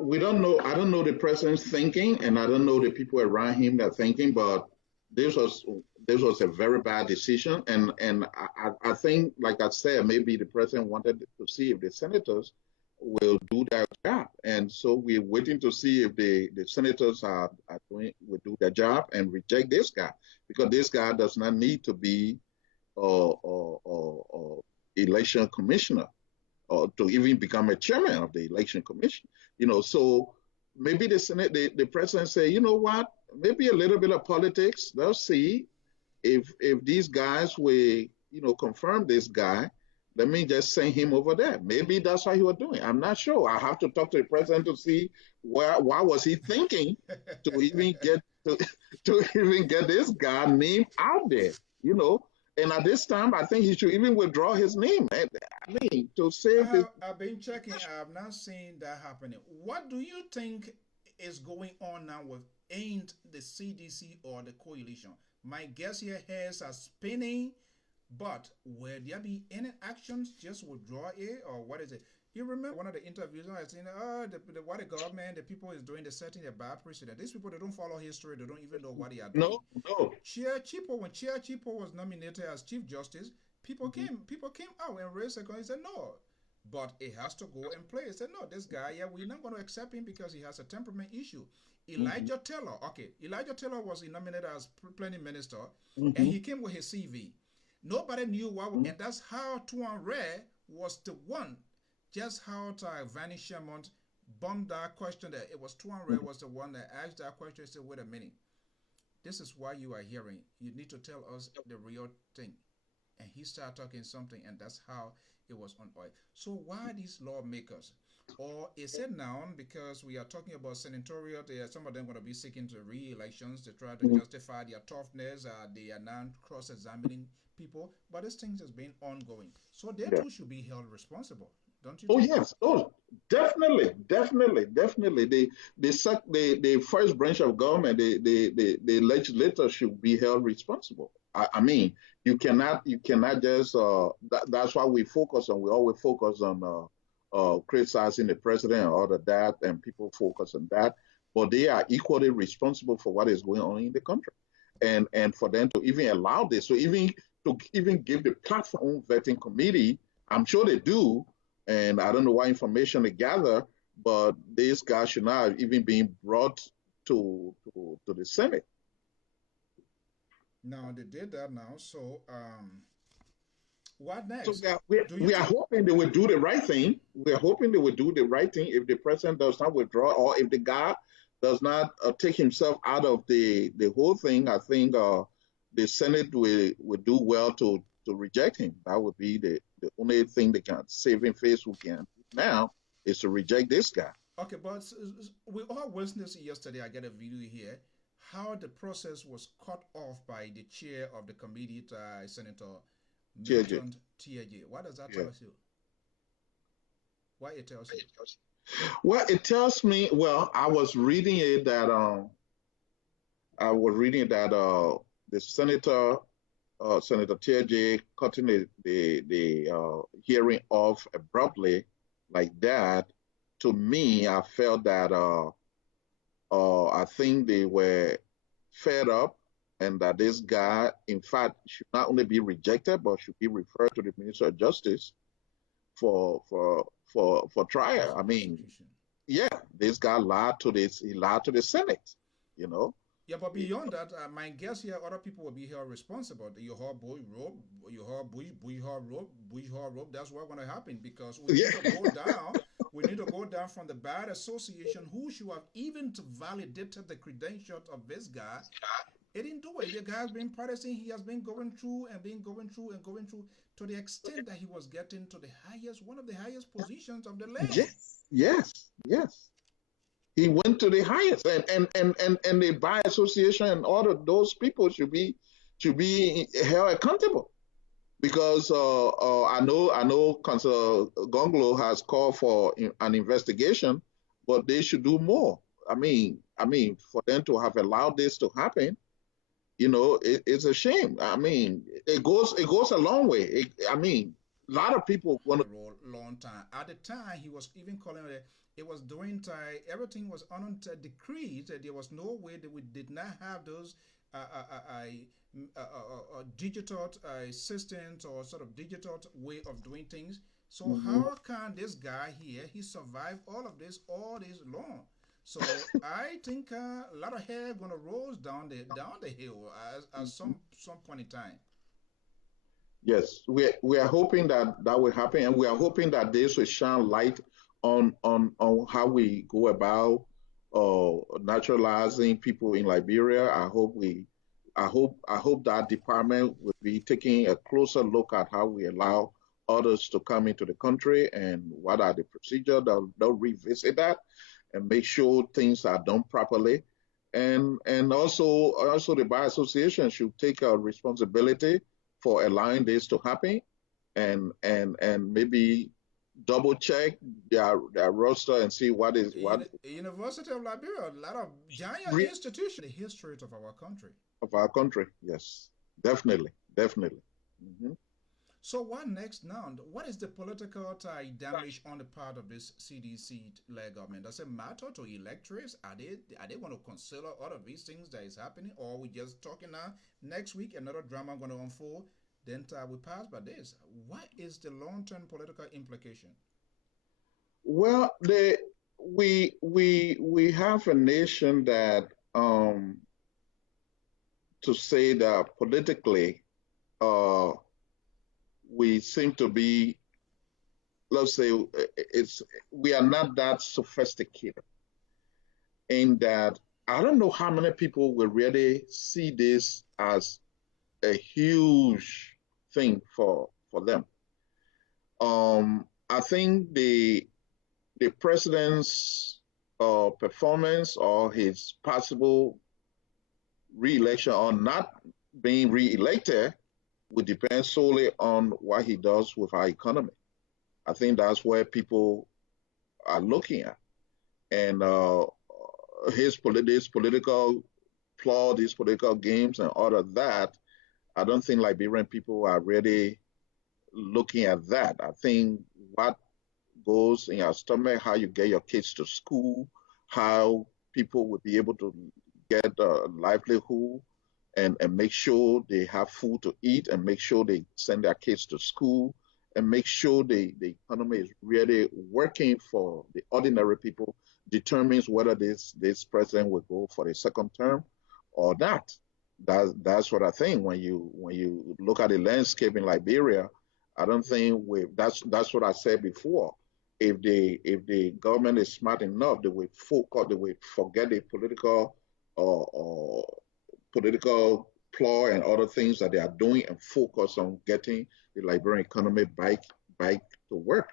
we don't know. I don't know the president's thinking, and I don't know the people around him that are thinking, but this was a very bad decision, and I think, like I said, maybe the president wanted to see if the senators will do their job, and so we're waiting to see if the senators will do their job and reject this guy, because this guy does not need to be election commissioner or to even become a chairman of the election commission. So maybe the president say, you know what, maybe a little bit of politics. Let's see if these guys will, confirm this guy. Let me just send him over there. Maybe that's what he was doing. I'm not sure. I have to talk to the president to see why was he thinking to even get to even get this guy name out there, And at this time, I think he should even withdraw his name. I mean, to save his. I've been checking. I have not seen that happening. What do you think is going on now with ain't the CDC or the coalition? My guess here, heads are spinning. But will there be any actions? Just withdraw it, or what is it? You remember one of the interviews I seen, what the government, the people is doing, they're setting a bad precedent. These people, they don't follow history, they don't even know what they are doing. No. When Chair Chipo was nominated as Chief Justice, people came out and raised a gun and said no. But it has to go in place. Said no, this guy, we're not going to accept him because he has a temperament issue. Elijah Taylor was nominated as planning minister, and he came with his CV. Nobody knew what, and that's how Tuan Ray was the one. Just how Vanny Shermont bombed that question that it was Tuan Ray was the one that asked that question. He said, wait a minute. This is why you are hearing. You need to tell us the real thing. And he started talking something, and that's how it was on oil. So why these lawmakers? Or is it now because we are talking about senatorial, some of them going to be seeking to re-elections to try to justify their toughness. They are now cross-examining people, but this thing has been ongoing. So they too should be held responsible, don't you think? Yes. Oh, definitely. The first branch of government, the legislature should be held responsible. I mean, you cannot just. That's why we always focus on criticizing the president and all of that, and people focus on that. But they are equally responsible for what is going on in the country, and for them to even allow this, to even give the platform vetting committee, I'm sure they do, and I don't know what information they gather, but this guy should not even be brought to the Senate. No, they did that now. So, what next? So we are hoping they will do the right thing. We are hoping they will do the right thing if the president does not withdraw, or if the guy does not take himself out of the whole thing. I think the Senate will do well to reject him. That would be the only thing they can save him face who can now is to reject this guy. Okay, but we all witnessed yesterday. I get a video here how the process was cut off by the chair of the committee, Senator Milton T.A.J. What does that tell you? What it tells you? Well, it tells me. Well, I was reading it that the senator, Senator T.A.J. cutting the hearing off abruptly like that. To me, I felt that I think they were fed up, and that this guy, in fact, should not only be rejected, but should be referred to the Minister of Justice for trial. I mean, this guy lied to this. He lied to the Senate. Yeah, but beyond that, my guess here, other people will be held responsible. You heard boy rope, you heard boy rope. That's what's going to happen, because we need to go down. We need to go down from the Bar Association, who should have even validated the credentials of this guy. It didn't do it. The guy has been practicing. He has been going through to the extent that he was getting to one of the highest positions of the land. Yes. He went to the highest, and the Bar Association and all of those people should be held accountable, because I know Councillor Gonglo has called for an investigation, but they should do more. I mean, for them to have allowed this to happen, it's a shame. I mean, it goes a long way. A lot of people want to long time. At the time, he was even calling it. It was during time everything was on decrees. There was no way that we did not have those digital systems or sort of digital way of doing things. So how can this guy here, he survived all of this all this long? So I think a lot of hair gonna roll down the hill at some point in time. Yes, we are hoping that will happen, and we are hoping that this will shine light on how we go about naturalizing people in Liberia. I hope I hope that department will be taking a closer look at how we allow others to come into the country and what are the procedures. They'll revisit that and make sure things are done properly. And also the bar association should take a responsibility for allowing this to happen and maybe double check their roster and see what is what University of Liberia, a lot of giant re- institutions, the history of our country. of our country. Yes, definitely, definitely. Hmm. So what next now? What is the political damage on the part of this CDC led government? Does it matter to electors? Are they going to consider all of these things that is happening, or are we just talking now? Next week another drama going to unfold. Then we pass by this. What is the long-term political implication? Well, we have a nation that to say that politically uh, we seem to be, let's say, we are not that sophisticated in that I don't know how many people will really see this as a huge thing for them. I think the president's performance or his possible re-election or not being re-elected would depend solely on what he does with our economy. I think that's where people are looking at, and his political plot, his political games, and all of that. I don't think Liberian people are really looking at that. I think what goes in your stomach, how you get your kids to school, how people will be able to get a livelihood and make sure they have food to eat and make sure they send their kids to school and make sure the economy is really working for the ordinary people determines whether this president will go for a second term or not. That's what I think. When you look at the landscape in Liberia, I don't think that's what I said before. If the government is smart enough, they will focus, they will forget the or political ploy and other things that they are doing and focus on getting the Liberian economy back to work.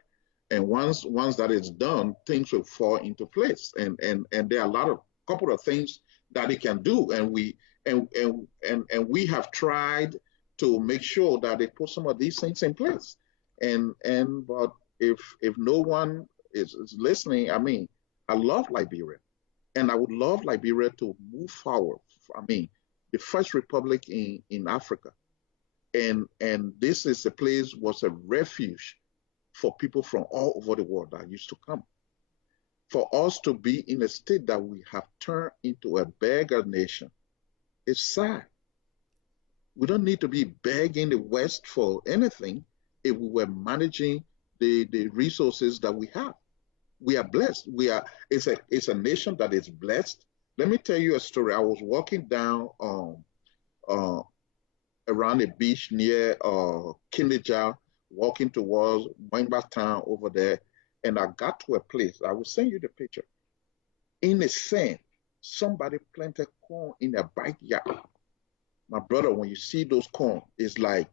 And once that is done, things will fall into place. And there are a couple of things that it can do. And we have tried to make sure that they put some of these things in place. But if no one is listening, I mean, I love Liberia, and I would love Liberia to move forward. I mean, the first republic in Africa, and this is a place was a refuge for people from all over the world that used to come. For us to be in a state that we have turned into a beggar nation, it's sad. We don't need to be begging the West for anything if we were managing the resources that we have. We are blessed. It's a nation that is blessed. Let me tell you a story. I was walking down around a beach near Kindeja, walking towards Wangba town over there, and I got to a place. I will send you the picture. In the sand, somebody planted corn in their backyard. My brother, when you see those corn, it's like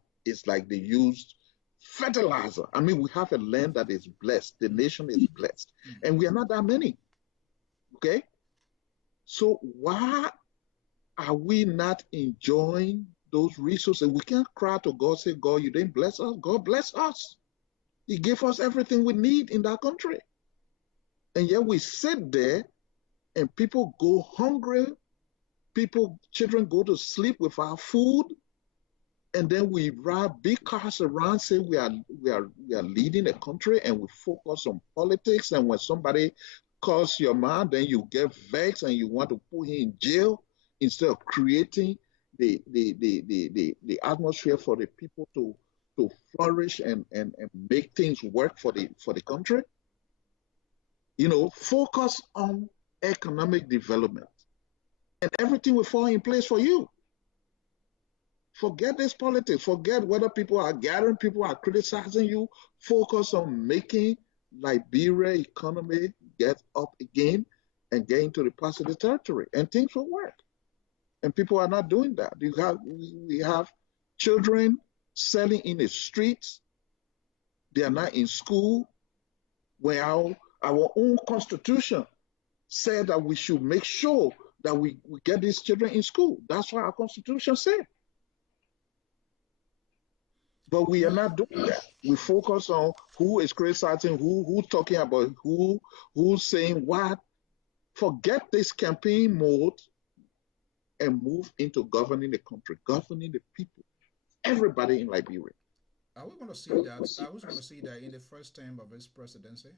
they used fertilizer. I mean, we have a land that is blessed. The nation is blessed, and we are not that many. Okay, so why are we not enjoying those resources? We can't cry to God, say, God, you didn't bless us. God bless us. He gave us everything we need in that country. And yet we sit there and people go hungry. Children go to sleep without food. And then we ride big cars around, say we are leading a country, and we focus on politics. And when somebody calls your man, then you get vexed and you want to put him in jail instead of creating the atmosphere for the people to flourish and make things work for the country. You know, focus on economic development, and everything will fall in place for you. Forget this politics. Forget whether people are gathering, people are criticizing you. Focus on making Liberia economy get up again and get into the positive territory, and things will work. And people are not doing that. We have children selling in the streets. They are not in school. Where our own constitution said that we should make sure that we get these children in school. That's what our constitution said. But we are not doing that. We focus on who is criticizing who's talking about who's saying what. Forget this campaign mode and move into governing the country, governing the people, everybody in Liberia. Are we going to see that? I was going to see that in the first term of his presidency.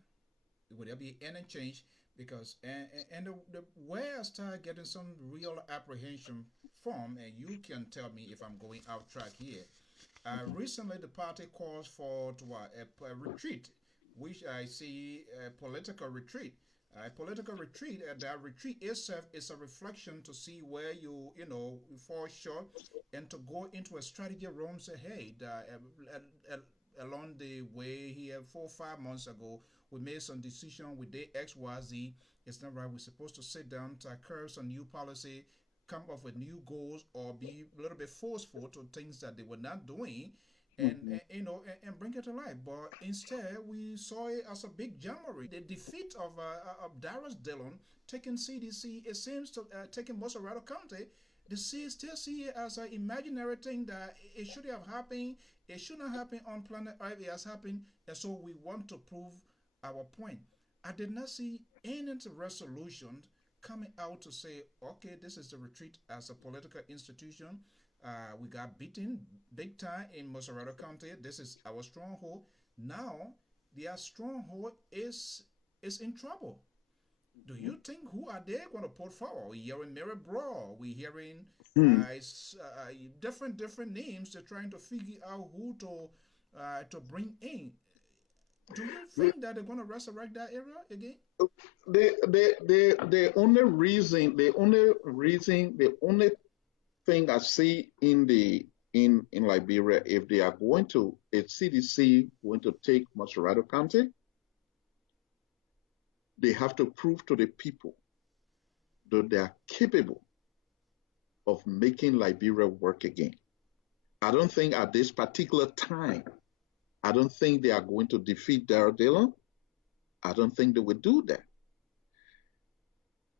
Would there be any change? Because the where I start getting some real apprehension from, and you can tell me if I'm going out track here. Recently, the party calls for a retreat, which I see a political retreat. Political retreat, that retreat itself is a reflection to see where you fall short, and to go into a strategy room. Say, hey, along the way here, 4 or 5 months ago, we made some decision. We did X, Y, Z. It's not right. We're supposed to sit down to curve some new policy, come up with new goals, or be a little bit forceful to things that they were not doing, and and bring it to life. But instead, we saw it as a big jamboree. The defeat of Darius Dillon taking CDC, it seems to taking Moserado County. The still see it as an imaginary thing that it should have happened. It should not happen on planet Earth. It has happened, and so we want to prove our point. I did not see any resolution coming out to say, okay, this is the retreat as a political institution. We got beaten big time in Moserado County. This is our stronghold. Now, their stronghold is in trouble. Do you think who are they going to put forward? We're hearing Mary Brawl. We're hearing different names. They're trying to figure out who to bring in. Do you think that they're going to resurrect that era again? The only thing I see in Liberia, if they are going to, if CDC going to take Moserado County, they have to prove to the people that they are capable of making Liberia work again. I don't think at this particular time, I don't think they are going to defeat Darius Dillon. I don't think they will do that.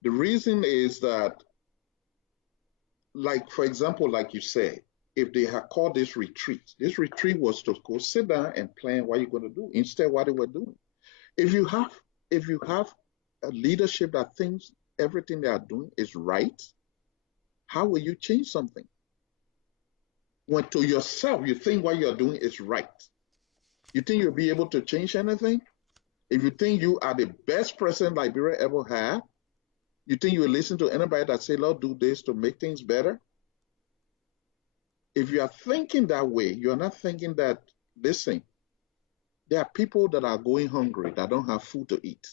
The reason is that, like, for example, like you say, if they had called this retreat was to go sit down and plan what you're going to do. Instead, what they were doing. If you have a leadership that thinks everything they are doing is right, how will you change something? When to yourself you think what you're doing is right, you think you'll be able to change anything? If you think you are the best president Liberia ever had, you think you will listen to anybody that say, Lord, do this to make things better? If you are thinking that way, you are not thinking that, listen, there are people that are going hungry, that don't have food to eat.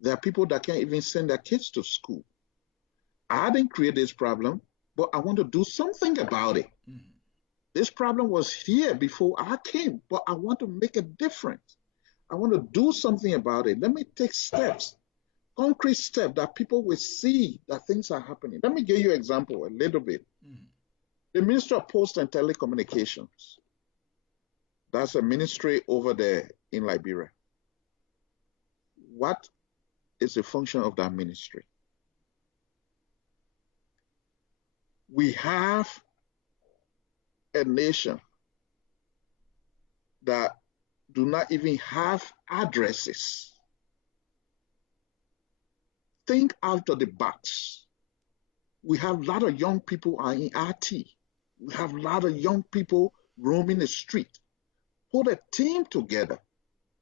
There are people that can't even send their kids to school. I didn't create this problem, but I want to do something about it. Mm-hmm. This problem was here before I came, but I want to make a difference. I want to do something about it. Let me take steps, concrete steps that people will see that things are happening. Let me give you an example a little bit. Mm-hmm. The Ministry of Post and Telecommunications, that's a ministry over there in Liberia. What is the function of that ministry? We have a nation that do not even have addresses. Think out of the box. We have a lot of young people are in RT. We have a lot of young people roaming the street. Put a team together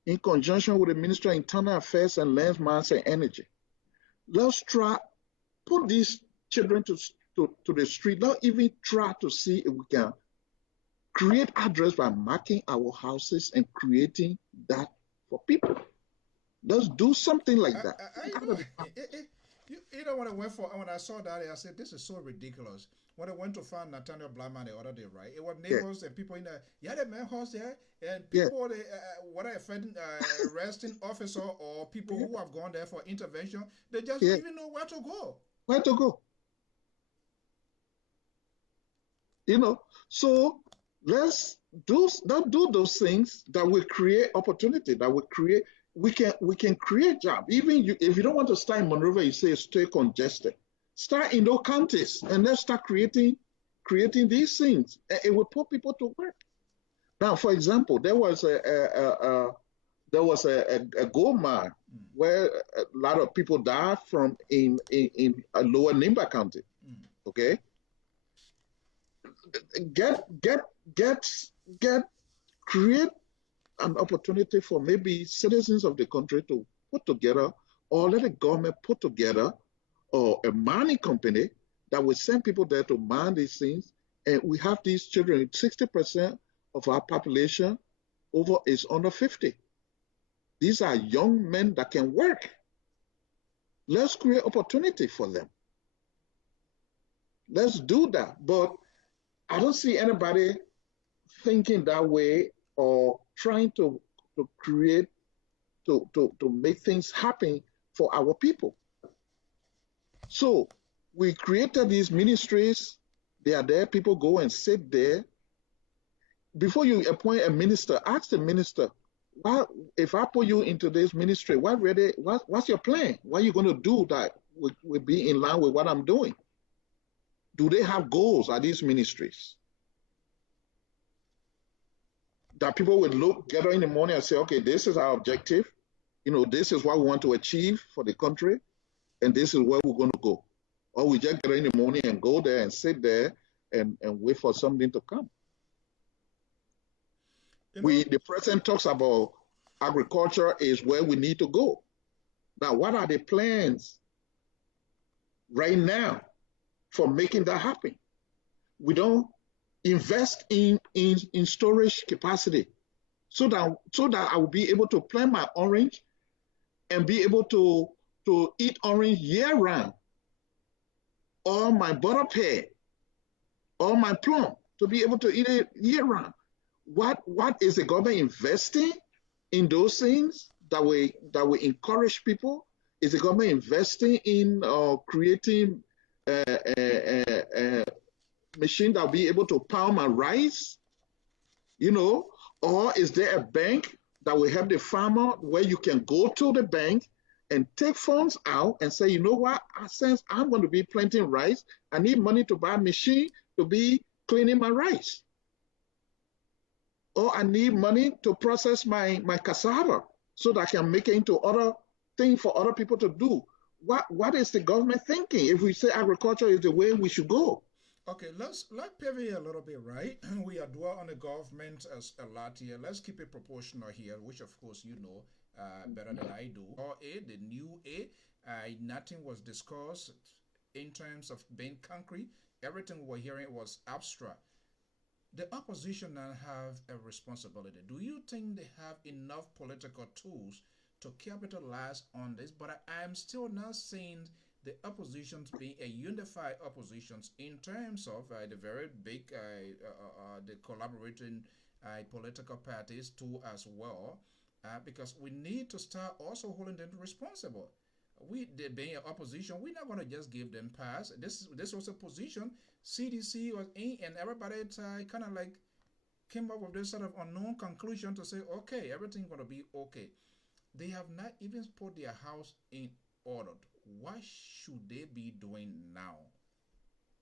in conjunction with the Ministry of Internal Affairs and Lands, Mines, and Energy. Let's try put these children to the street. Let's even try to see if we can create address by marking our houses and creating that for people. Let's do something like that. You know what I went for when I saw that, I said, this is so ridiculous. When I went to find Nathaniel Blackman the other day, right? It was neighbors and people in the main house there, and people, whether a arresting officer or people who have gone there for intervention, they just don't even know where to go. Where to go? You know, so let's not do those things that will create opportunity, that will create we can create job. Even if you don't want to start in Monrovia, you say it's too congested. Start in those counties and let's start creating these things. It will put people to work. Now, for example, there was a gold mine where a lot of people died from in a lower Nimba County. Okay, create an opportunity for maybe citizens of the country to put together, or let the government put together, or a mining company that will send people there to mine these things. And we have these children. 60% of our population is under 50. These are young men that can work. Let's create opportunity for them. Let's do that. But I don't see anybody thinking that way or trying to create, to make things happen for our people. So we created these ministries. They are there. People go and sit there. Before you appoint a minister, ask the minister, if I put you into this ministry, what's your plan? What are you going to do that will be in line with what I'm doing? Do they have goals at these ministries? That people will gather in the morning and say, okay, this is our objective. This is what we want to achieve for the country, and this is where we're going to go. Or we just gather in the morning and go there and sit there and wait for something to come. The president talks about agriculture is where we need to go. Now, what are the plans right now for making that happen? We don't invest in storage capacity so that I will be able to plant my orange and be able to eat orange year round, or my butter pear, or my plum, to be able to eat it year round. What is the government investing in those things that will encourage people? Is the government investing in creating a machine that will be able to pound my rice? Or is there a bank that will help the farmer, where you can go to the bank and take funds out and say, you know what, since I'm going to be planting rice, I need money to buy a machine to be cleaning my rice. Or I need money to process my cassava so that I can make it into other things for other people to do. What is the government thinking if we say agriculture is the way we should go? Okay, let's pivot a little bit, right? We are dwell on the government as a lot here. Let's keep it proportional here, which of course you know better than I do. Or the new nothing was discussed in terms of being concrete. Everything we were hearing was abstract. The opposition now have a responsibility. Do you think they have enough political tools to capitalize on this? But I'm still not seeing the opposition being a unified opposition in terms of the very big, the collaborating political parties too as well, because we need to start also holding them responsible. They being an opposition, we're not going to just give them pass. This was a position CDC was in, and everybody kind of like came up with this sort of unknown conclusion to say, okay, everything's going to be okay. They have not even put their house in order. What should they be doing now?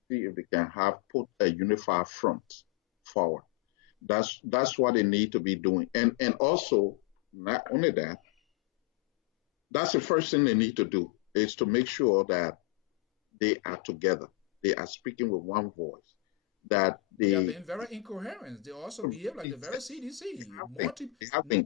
See if they can put a unified front forward. That's what they need to be doing. And also, not only that, that's the first thing they need to do, is to make sure that they are together. They are speaking with one voice. That they are being very incoherent. They also behave like the very CDC.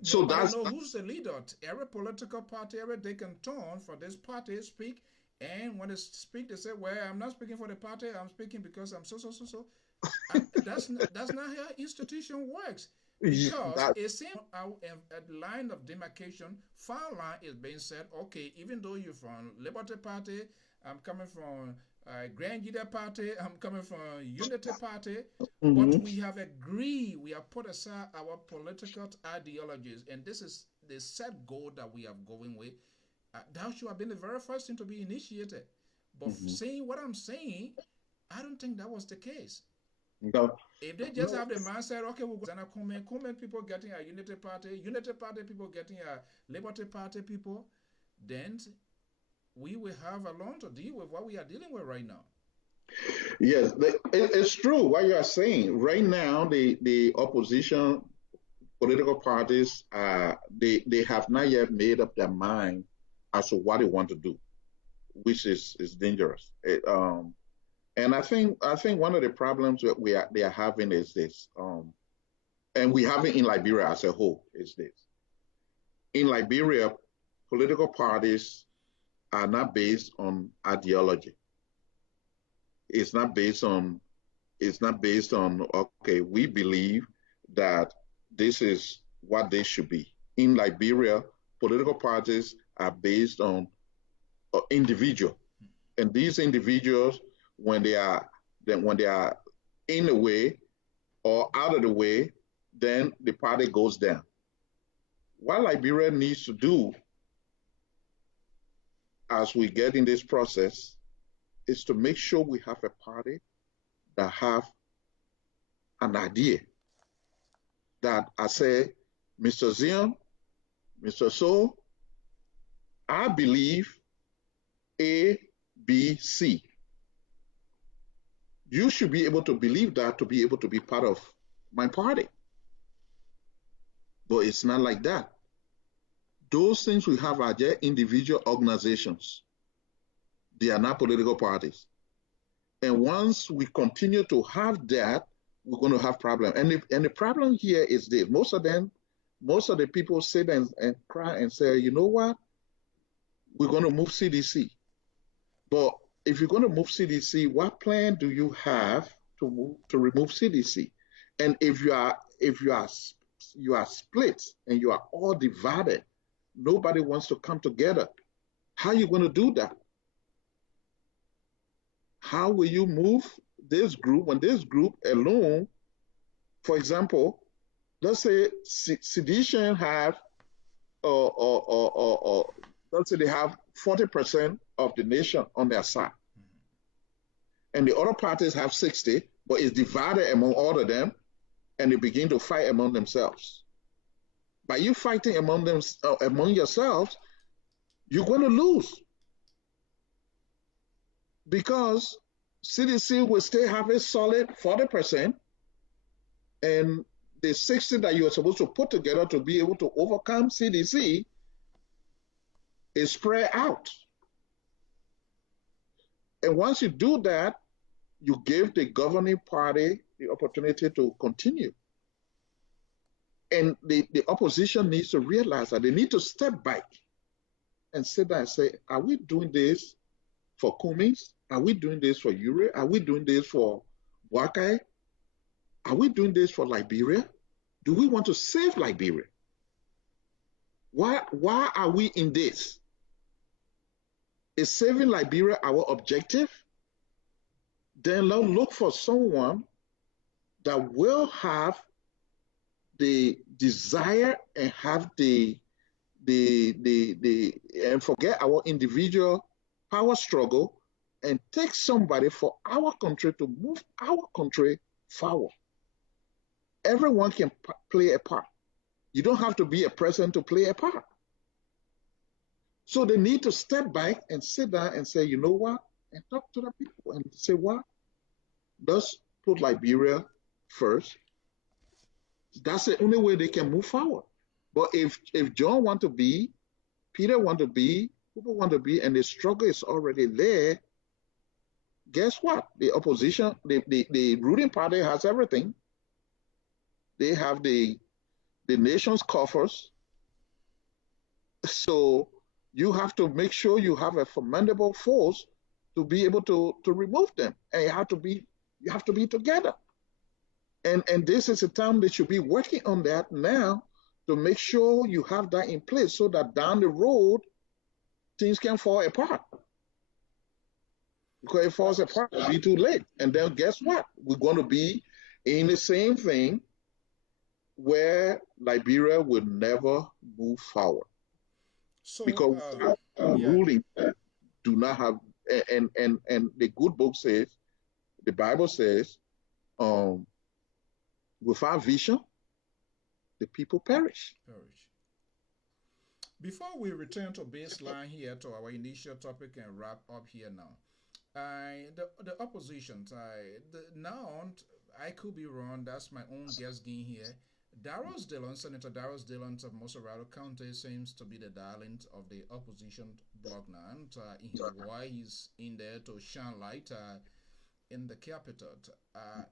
So that's know who's the leader. Every political party, they can turn for this party, speak, and when they speak, they say, "Well, I'm not speaking for the party. I'm speaking because I'm so." That's not how institution works. Because it seems at the line of demarcation, far line is being said, okay, even though you're from Liberty Party, I'm coming from Grand Leader Party, I'm coming from Unity Party, but we have agreed, we have put aside our political ideologies, and this is the set goal that we are going with. That should have been the very first thing to be initiated. But saying what I'm saying, I don't think that was the case. No, If they just no. have the mindset, okay, we're going to comment people getting a Unity Party people getting a Liberty Party people, then we will have a lot to deal with what we are dealing with right now. Yes, it's true what you are saying. Right now, the opposition political parties, they have not yet made up their mind as to what they want to do, which is dangerous. And I think one of the problems that they are having is this, and we have it in Liberia as a whole, is this. In Liberia, political parties are not based on ideology. It's not based on okay, we believe that this is what they should be. In Liberia, political parties are based on individual, and these individuals, when they are in the way or out of the way, then the party goes down. What Liberia needs to do as we get in this process is to make sure we have a party that have an idea that I say, Mr. Zean, Mr. Soe, I believe A, B, C. You should be able to believe that to be able to be part of my party. But it's not like that. Those things we have are just individual organizations. They are not political parties. And once we continue to have that, we're going to have problems. And the problem here is this. Most of the people sit and cry and say, you know what? We're going to move CDC. But if you're going to move CDC, what plan do you have to remove CDC? And if you are split and you are all divided, nobody wants to come together. How are you going to do that? How will you move this group when this group alone, for example, let's say sedition have, or let's say they have 40% of the nation on their side, and the other parties have 60, but it's divided among all of them, and they begin to fight among themselves. By you fighting among yourselves, you're going to lose, because CDC will still have a solid 40%, and the 60 that you are supposed to put together to be able to overcome CDC is spread out. And once you do that, you give the governing party the opportunity to continue. And the opposition needs to realize that they need to step back and sit down and say, are we doing this for Cummings? Are we doing this for Ure? Are we doing this for Wakai? Are we doing this for Liberia? Do we want to save Liberia? Why are we in this? Is saving Liberia our objective? Then let's look for someone that will have the desire and have the and forget our individual power struggle and take somebody for our country to move our country forward. Everyone can play a part. You don't have to be a president to play a part. So they need to step back and sit down and say, you know what? And talk to the people and say, what? Let's put Liberia first. That's the only way they can move forward. But if John want to be, Peter want to be, people want to be, and the struggle is already there, guess what? The opposition, the ruling party has everything. They have the nation's coffers. So you have to make sure you have a formidable force to be able to remove them. And you have to be together. And this is a time that should be working on that now to make sure you have that in place so that down the road things can fall apart. Because if it falls apart, it'll be too late. And then guess what? We're going to be in the same thing where Liberia will never move forward. So, because ruling do not have, and the good book says, the Bible says, Um, without vision, the people perish. Before we return to baseline here to our initial topic and wrap up here now, the opposition, now I could be wrong. That's my own guess game here. Senator Darius Dillon of Moserado County seems to be the darling of the opposition bloc now, and why he's in there to shine light in the capital.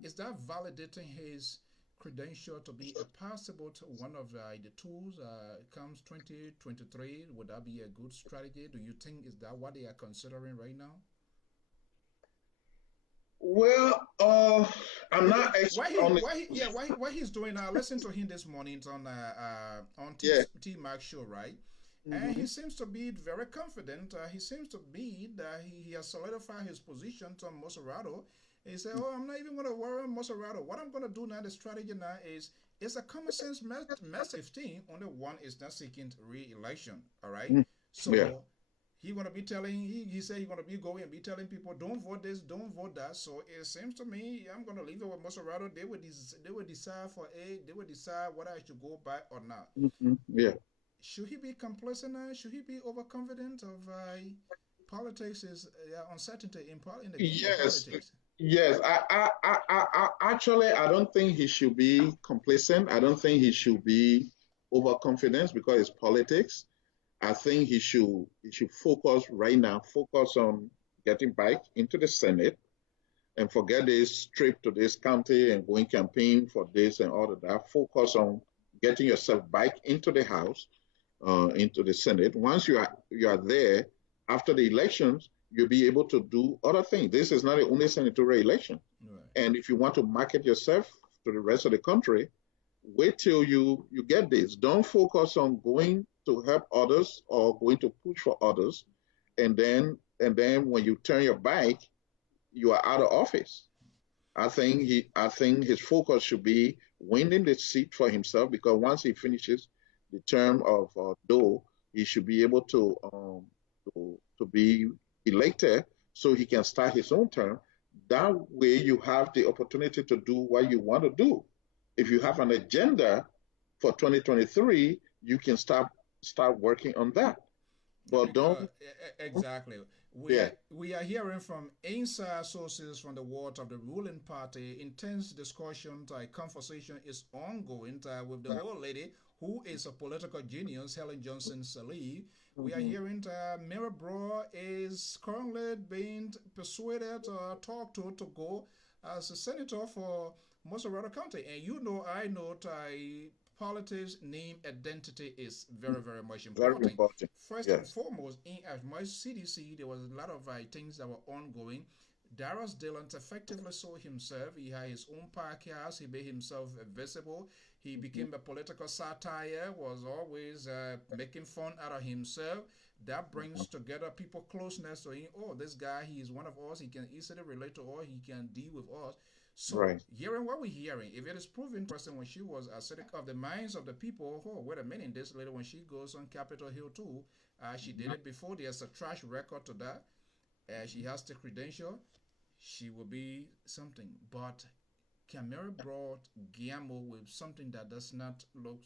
Is that validating his credential to be a possible one of the tools comes 2023? Would that be a good strategy? Do you think is that what they are considering right now? Well, I'm not. Why he's doing? Listen to him this morning on T Mac show, right? And he seems to be very confident. He seems to be that he has solidified his position on Moserado. He said, "Oh, I'm not even going to worry on Moserado. What I'm going to do now, the strategy now is it's a common sense message. 15, only one is not seeking re-election. All right, so." He gonna be telling. He said he's gonna be going and be telling people, don't vote this, don't vote that. So it seems to me I'm gonna leave it with Moserado. They would decide they would decide whether I should go by or not. Yeah. Should he be complacent? Should he be overconfident of politics? Is uncertainty in the game of politics? Yes. I actually I don't think he should be complacent. I don't think he should be overconfident because it's politics. I think he should focus right now, focus on getting back into the Senate and forget this trip to this county and going campaign for this and all of that. Focus on getting yourself back into the House, into the Senate. Once you are there, after the elections, you'll be able to do other things. This is not the only senatorial election. Right. And if you want to market yourself to the rest of the country, wait till you get this. Don't focus on going to help others or going to push for others, and then when you turn your back, you are out of office. I think his focus should be winning the seat for himself, because once he finishes the term of Doe, he should be able to be elected so he can start his own term. That way, you have the opportunity to do what you want to do. If you have an agenda for 2023, you can start working on that. But don't exactly. We are hearing from inside sources from the world of the ruling party. Intense discussion, conversation is ongoing with the old lady who is a political genius, Helen Johnson Sirleaf. We are hearing Mary Bro is currently being persuaded or talked to go as a senator for Moserado County. And I know politics, name, identity is very, very much important. Very important. First and foremost, in as much CDC, there was a lot of things that were ongoing. Darius Dillon effectively saw himself. He had his own podcast. He made himself visible. He became a political satire, was always making fun out of himself. That brings together people closeness to him. Oh, this guy, he is one of us. He can easily relate to us. He can deal with us. So, hearing what we're hearing, if it is proven person when she was acidic of the minds of the people, oh, wait a minute, this lady, when she goes on Capitol Hill too, she did it before. There's a trash record to that. She has the credential. She will be something. But can Mary Broad gamble with something that does not look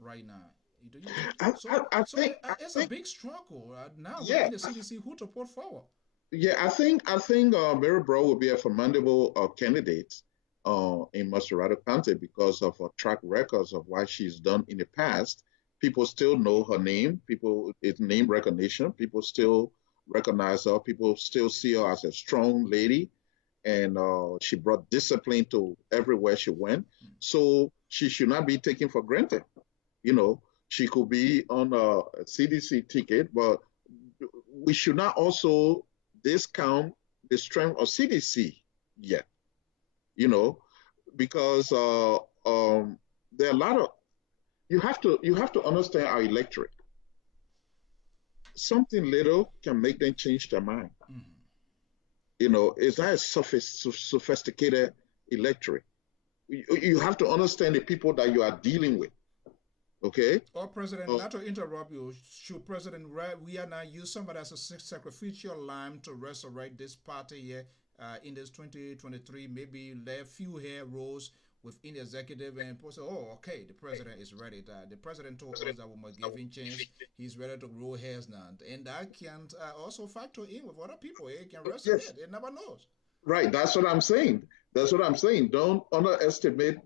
right now? Do you think? It's a big struggle now within the CDC who to put forward. Yeah, I think Mary Broad will be a formidable candidate in Moserado County because of her track records of what she's done in the past. People still know her name. It's name recognition. People still recognize her. People still see her as a strong lady, and she brought discipline to everywhere she went. So she should not be taken for granted. She could be on a CDC ticket, but we should not also discount the strength of CDC yet, because there are a lot of, you have to understand our electorate. Something little can make them change their mind. It's not a sophisticated electorate. You have to understand the people that you are dealing with. Okay. Or President, not to interrupt you, should President we are now use somebody as a sacrificial lamb to resurrect this party here in this 2023, maybe there few hair rolls within the executive and people say, oh, okay, the president is ready. The president told us that we must give him chance. He's ready to grow hairs now. And that can also factor in with other people. It can resonate. It never knows. Right. That's what I'm saying. That's what I'm saying. Don't underestimate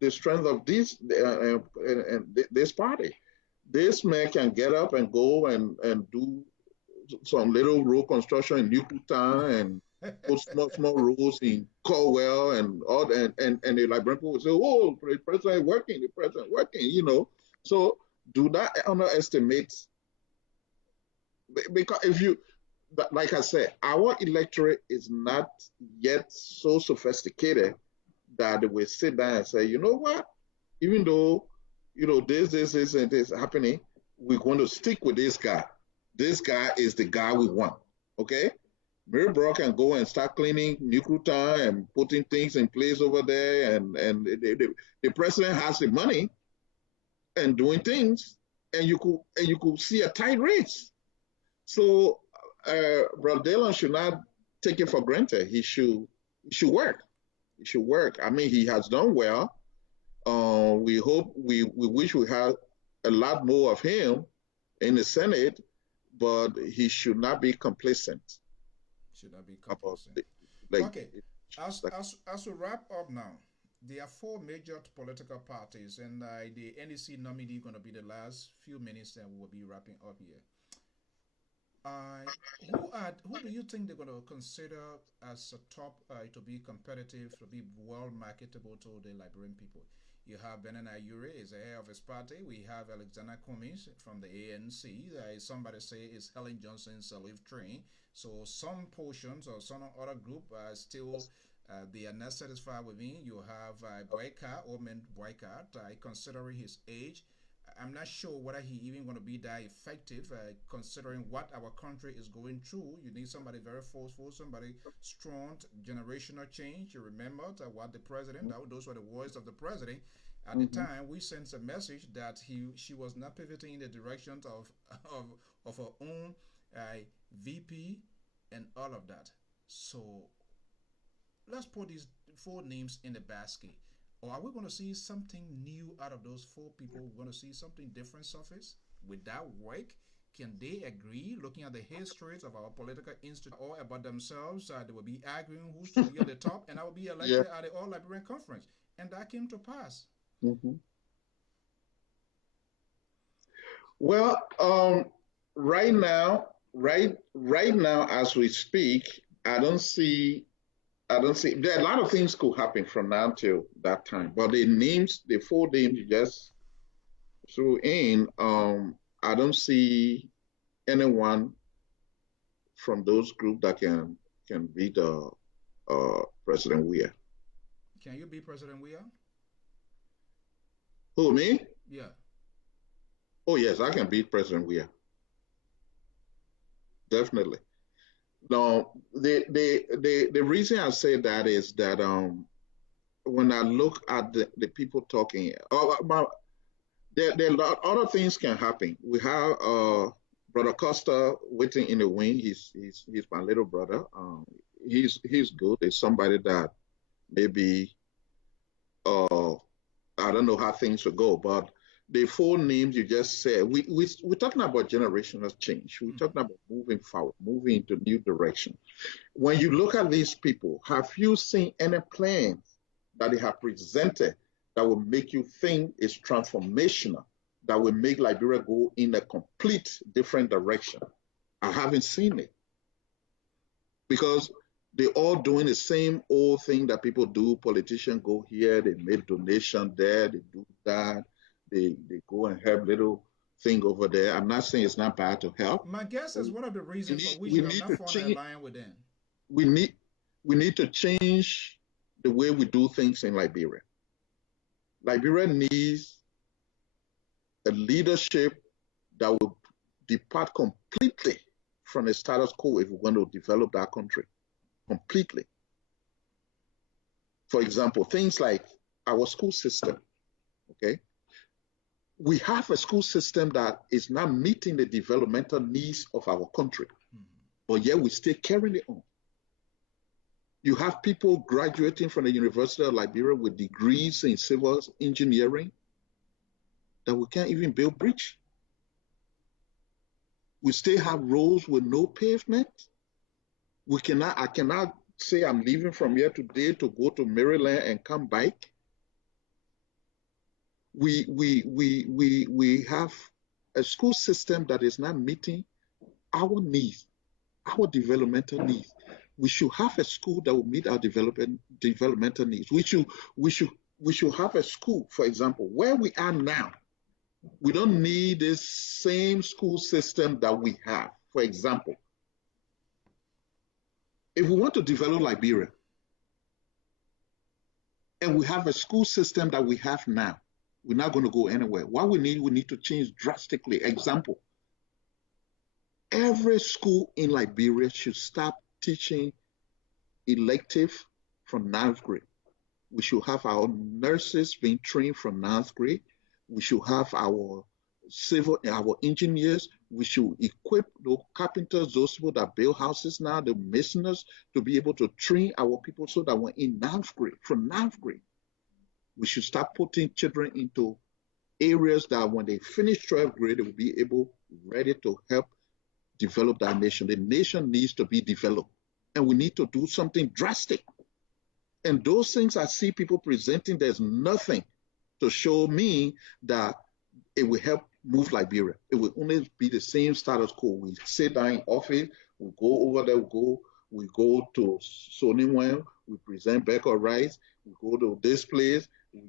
the strength of this party. This man can get up and go and do some little road construction in Newtown and put small roads in Colwell and all, and the Liberian people will say, "Oh, the president is working. The president is working." You know, so do not underestimate, because if you, like I said, our electorate is not yet so sophisticated that they will sit down and say, you know what, even though this and this happening, we're going to stick with this guy. This guy is the guy we want. Okay? Mirabro can go and start cleaning Newtown and putting things in place over there, and the president has the money and doing things, and you could see a tight race. So Brother Dillon should not take it for granted. He should work. He should work. I mean, he has done well. We wish we had a lot more of him in the Senate, but he should not be complacent. Should not be complacent. Okay. As we wrap up now, there are 4 major political parties, and the NDC nominee going to be the last few minutes, and we'll be wrapping up here. Who do you think they're going to consider as a top to be competitive, to be well marketable to the Liberian people? You have Benin Ayure is the head of his party. We have Alexander Cummings from the ANC. Somebody say is Helen Johnson's salute train. So some portions or some other group still they are not satisfied with him. You have Boycott, Omen Boycott, considering his age. I'm not sure whether he even going to be that effective, considering what our country is going through. You need somebody very forceful, somebody strong, generational change. You remember what the president, those were the words of the president. At the time, we sent a message that she was not pivoting in the direction of her own VP and all of that. So let's put these 4 names in the basket. Or are we going to see something new out of those 4 people? We're going to see something different surface? Would that work? Can they agree, looking at the histories of our political institute, or about themselves? They will be arguing who's to be at the top, and I will be elected at the All Liberian Conference. And that came to pass. Well, right now, as we speak, I don't see. There are a lot of things could happen from now till that time. But the 4 names you just threw in, I don't see anyone from those groups that can beat President Weah. Can you beat President Weah? Who, me? Yeah. Oh yes, I can beat President Weah. Definitely. No, the reason I say that is that when I look at the people talking, there are other things can happen. We have Brother Costa waiting in the wing. He's my little brother. He's good. He's somebody that maybe I don't know how things will go, but the 4 names you just said, we're talking about generational change. We're talking about moving forward, moving into new direction. When you look at these people, have you seen any plans that they have presented that will make you think it's transformational, that will make Liberia go in a complete different direction? I haven't seen it. Because they're all doing the same old thing that people do. Politicians go here, they make donation there, they do that. They go and help little thing over there. I'm not saying it's not bad to help. My guess is one of the reasons for which you are not forming an alliance with them. We need to change the way we do things in Liberia. Liberia needs a leadership that will depart completely from the status quo if we want to develop that country completely. For example, things like our school system, okay? We have a school system that is not meeting the developmental needs of our country, but yet we still carrying it on. You have people graduating from the University of Liberia with degrees in civil engineering that we can't even build bridge. We still have roads with no pavement. I cannot say I'm leaving from here today to go to Maryland and come back. We have a school system that is not meeting our needs, our developmental needs. We should have a school that will meet our developmental needs. We should have a school, for example, where we are now. We don't need the same school system that we have. For example, if we want to develop Liberia and we have a school system that we have now, we're not going to go anywhere. What we need to change drastically. Example, every school in Liberia should stop teaching elective from 9th grade. We should have our nurses being trained from 9th grade. We should have our engineers. We should equip the carpenters, those people that build houses now, the masoners, to be able to train our people so that when in 9th grade, from 9th grade, we should start putting children into areas that when they finish 12th grade, they will be ready to help develop that nation. The nation needs to be developed, and we need to do something drastic. And those things I see people presenting, there's nothing to show me that it will help move Liberia. It will only be the same status quo. We sit down in office, we go over there, we go to Soniwen, we present Becker rights, we go to this place, we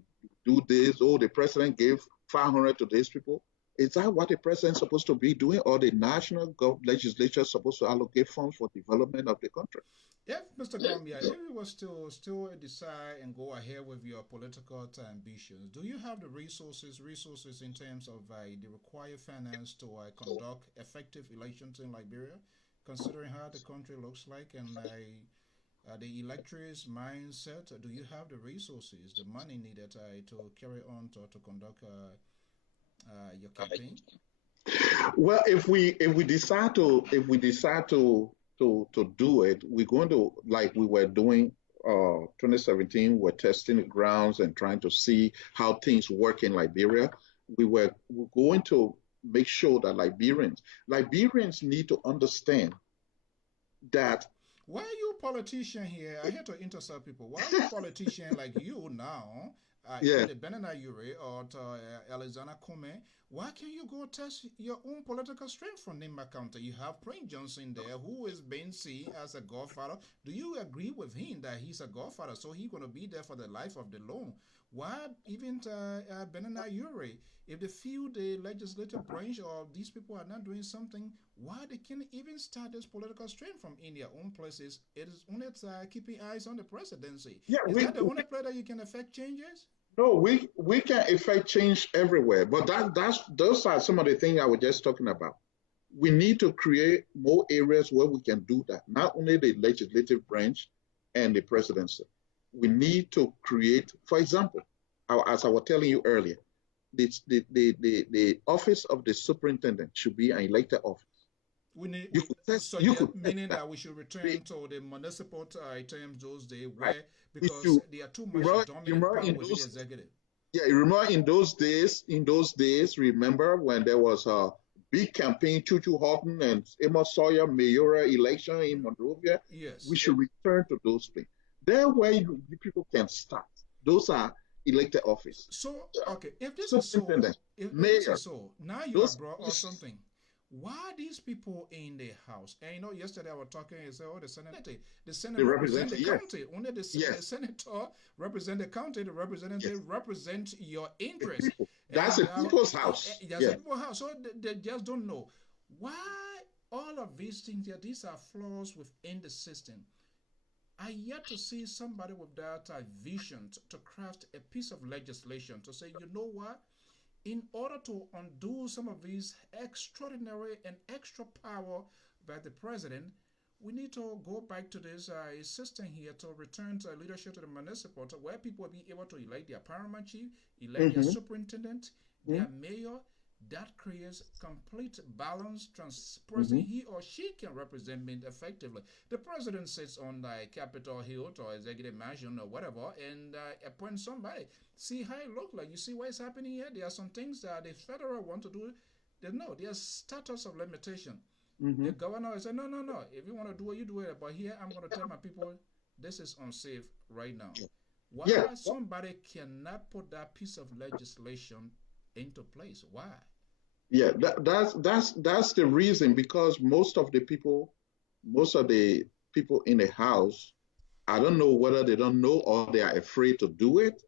do this. Oh, the president gave 500 to these people. Is that what the president is supposed to be doing, or the national legislature is supposed to allocate funds for development of the country? If Mr. Gonmiah, if you were still decide and go ahead with your political ambitions, do you have the resources in terms of the required finance to conduct effective elections in Liberia, considering how the country looks like and the electorate's mindset? Do you have the resources, the money needed to carry on to conduct your campaign? Well, if we decide to do it, we're going to, like we were doing 2017, we're testing the grounds and trying to see how things work in Liberia. We're going to make sure that Liberians need to understand that. Why are you a politician here? I hate to interrupt people. Why are you a politician like you now? Either Benana Ure or Alexander Kome, why can't you go test your own political strength from Nimba County? You have Prince Johnson there, who is being seen as a godfather. Do you agree with him that he's a godfather, so he's going to be there for the life of the loan? Why even Benana Ure? If they feel the legislative branch or these people are not doing something, why they can't even start this political strength from in their own places? It is only keeping eyes on the presidency. Is that the only place that you can affect changes? No, we can effect change everywhere, but those are some of the things I was just talking about. We need to create more areas where we can do that. Not only the legislative branch and the presidency. We need to create, for example, as I was telling you earlier, the office of the superintendent should be an elected office. We need, meaning that we should return to the municipal terms those days, where because they are too much dominant power within the executive. Yeah, you remember in those days, remember when there was a big campaign, Chuchu Horton and Amos Sawyer mayoral election in Monrovia? Yes. We should return to those things. There where people can start. Those are elected office. So, okay, if this is so, now you have brought us something. Why are these people in the House? And you know, yesterday I was talking, and said, oh, the Senate represent the county. Only the senator represent the county, the representative represent your interest. That's a people's house. That's a people's house. So they just don't know. Why all of these things here, these are flaws within the system. I yet to see somebody with that vision to craft a piece of legislation to say, you know what? In order to undo some of these extraordinary and extra power by the president, we need to go back to this system here to return to leadership to the municipal, where people will be able to elect their paramount chief, elect their superintendent, their mayor, that creates complete balance, person he or she can represent me effectively. The president sits on the Capitol Hill or executive mansion or whatever and appoints somebody. See how it looks like. You see what is happening here? There are some things that the federal want to do. They know there's status of limitation. The governor said, no, no, no. If you want to do it, you do it. But here I'm going to tell my people this is unsafe right now. Why somebody cannot put that piece of legislation into place? Why? Yeah, that's the reason, because most of the people in the House, I don't know whether they don't know or they are afraid to do it,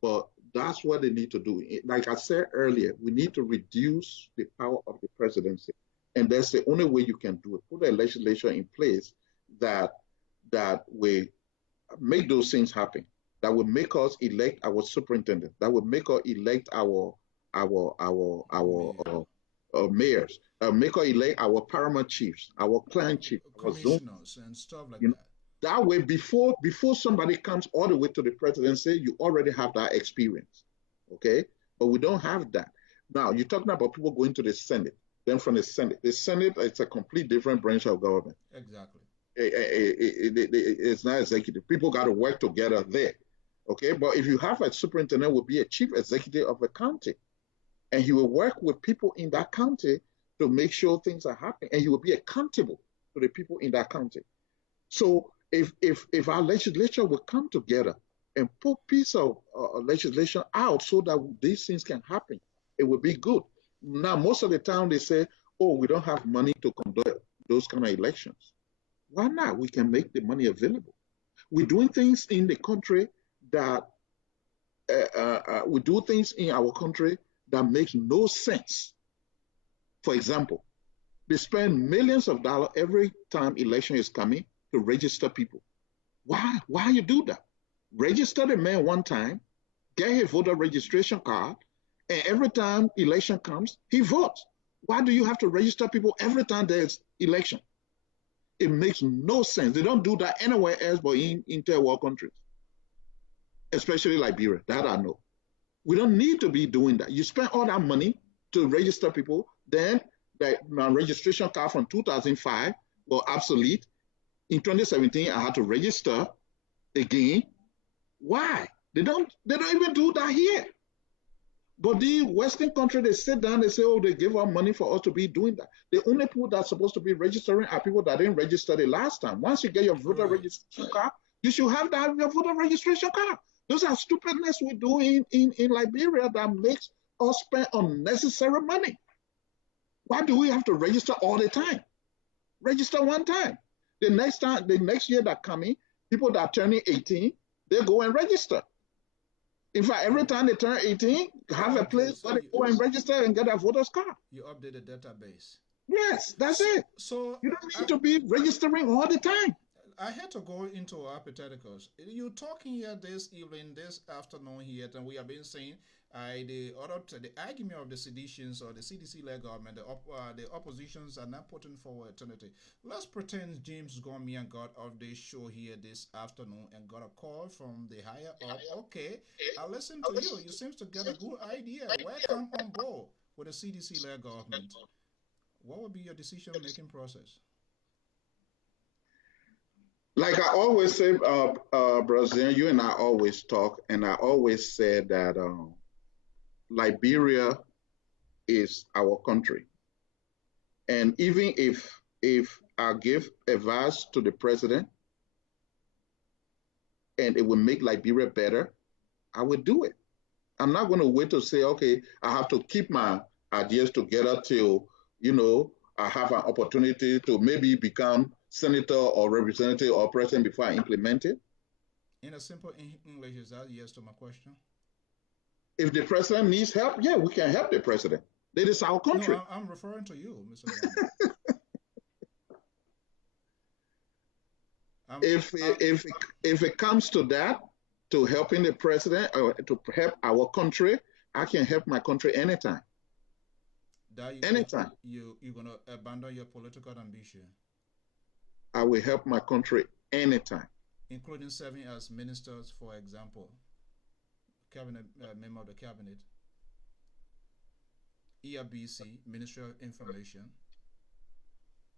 but that's what they need to do. Like I said earlier, we need to reduce the power of the presidency. And that's the only way you can do it. Put a legislation in place that will make those things happen, that will make us elect our superintendent, that will make us elect our mayors, make us elect our paramount chiefs, our clan chiefs, commissioners, and stuff like that. That way, before somebody comes all the way to the presidency, you already have that experience, okay? But we don't have that. Now, you're talking about people going to the Senate. Then from the Senate, it's a complete different branch of government. Exactly. It's not executive. People got to work together there, okay? But if you have a superintendent, will be a chief executive of a county, and he will work with people in that county to make sure things are happening, and he will be accountable to the people in that county. So if our legislature will come together and put piece of legislation out so that these things can happen, it would be good. Now, most of the time they say, oh, we don't have money to conduct those kind of elections. Why not? We can make the money available. We're doing things in the country that we do things in our country that makes no sense. For example, they spend millions of dollars every time election is coming to register people. Why you do that? Register the man one time, get his voter registration card, and every time election comes, he votes. Why do you have to register people every time there's election? It makes no sense. They don't do that anywhere else but in third world countries, especially Liberia. That I know. We don't need to be doing that. You spend all that money to register people, then my registration card from 2005 was obsolete. In 2017, I had to register again. Why? They don't even do that here. But the Western country, they sit down, they say, oh, they give us money for us to be doing that. The only people that are supposed to be registering are people that didn't register the last time. Once you get your voter registration card, you should have that your voter registration card. Those are stupidness we do in Liberia that makes us spend unnecessary money. Why do we have to register all the time? Register one time. The next year that coming, people that are turning 18, they go and register. In fact, every time they turn 18, have a place where they go and register and get a voter's card. You update the database. Yes, that's it. So you don't need to be registering all the time. I had to go into hypotheticals. You're talking here this evening, this afternoon here, and we have been saying the argument of the seditions or the CDC-led government, the oppositions are not putting forward alternative. Let's pretend James Gonmiah got off this show here this afternoon and got a call from the higher up. Okay, I'll listen to you. You seem to get a good idea. Welcome on board with the CDC-led government. What would be your decision-making process? Like I always say, Brazil, you and I always talk, and I always said that Liberia is our country. And even if I give advice to the president and it will make Liberia better, I will do it. I'm not going to wait to say, okay, I have to keep my ideas together till, I have an opportunity to maybe become senator or representative or president before I implement it. In a simple English, is that yes to my question? If the president needs help, yeah, we can help the president. That is our country. No, I'm referring to you, Mr. If it comes to that, to helping the president or to help our country, I can help my country anytime. Anytime. You're going to abandon your political ambition? I will help my country anytime. Including serving as ministers, for example, cabinet member of the cabinet. ERBC, Ministry of Information?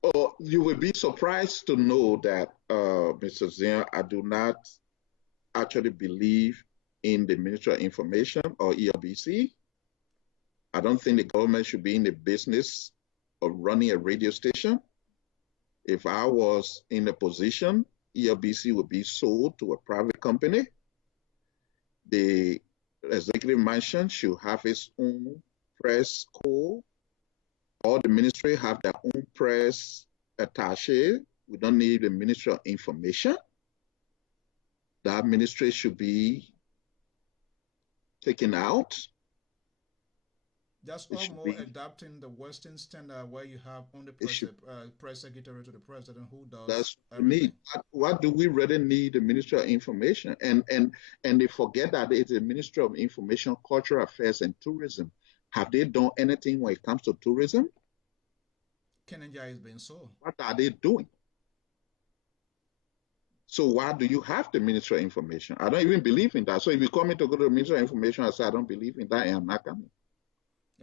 Oh, you will be surprised to know that, Mr. Zean, I do not actually believe in the Ministry of Information or ERBC. I don't think the government should be in the business of running a radio station. If I was in a position, ERBC would be sold to a private company. The executive mansion should have its own press corps. All the ministry have their own press attaché. We don't need the Ministry of Information. That ministry should be taken out. That's all more adapting the Western standard where you have only press secretary to the president who does that's everything. Need. What do we really need? The Ministry of Information, and they forget that it's a Ministry of Information, Cultural Affairs, and Tourism. Have they done anything when it comes to tourism? Kenya is being sold. What are they doing? So why do you have the Ministry of Information? I don't even believe in that. So if you call me to go to the Ministry of Information, I say I don't believe in that, and I'm not coming.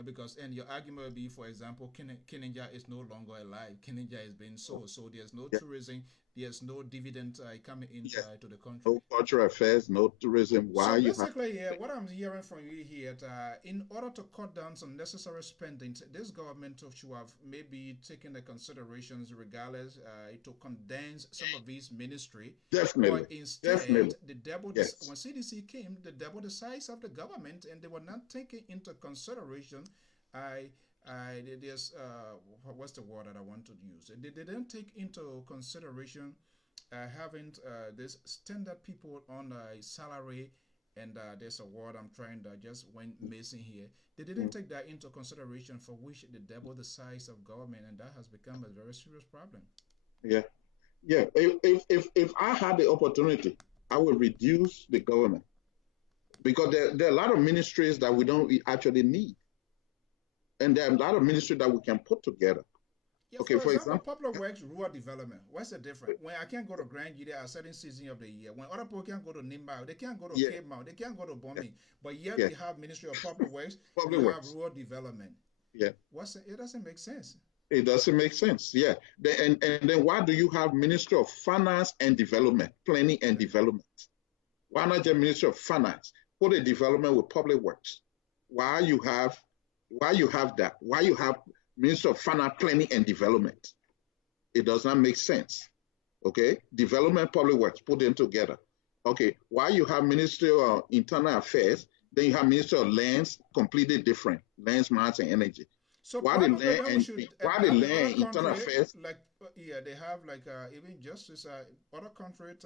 Because, and your argument would be, for example, Kenya is no longer alive. Kenya is being sold, so there's no tourism, there's no dividend coming into to the country. No cultural affairs, no tourism. Why? So basically, what I'm hearing from you here, in order to cut down some necessary spending, this government should have maybe taken the considerations regardless to condense some of these ministry. Definitely. But instead, the double Yes. when CDC came, the double the size of the government, and they were not taking into consideration. There's what's the word that I want to use? They didn't take into consideration having this standard people on a salary, and there's a word I'm trying to just went missing here. They didn't take that into consideration, for which they double the size of government, and that has become a very serious problem. Yeah. If I had the opportunity, I would reduce the government, because there are a lot of ministries that we don't actually need. And there are a lot of ministries that we can put together. Yeah, okay, for example, public works, rural development. What's the difference? When I can't go to Grand Jide at a certain season of the year, when other people can't go to Nimba, they can't go to Cape Mount, they can't go to Bombay, but yet we have Ministry of Public Works, we have rural development. Yeah. It doesn't make sense. It doesn't make sense. Yeah. And then why do you have Ministry of Finance and Development, Planning and Development? Why not just Ministry of Finance? Put a development with public works. Why you have that? Why you have Minister of Finance, Planning and Development? It does not make sense. Okay, development, public works, put them together. Okay, why you have Ministry of Internal Affairs, then you have Ministry of Lands, completely different, Lands, Mines, and Energy. So why the land Internal Affairs? Like they have like even justice, other countries,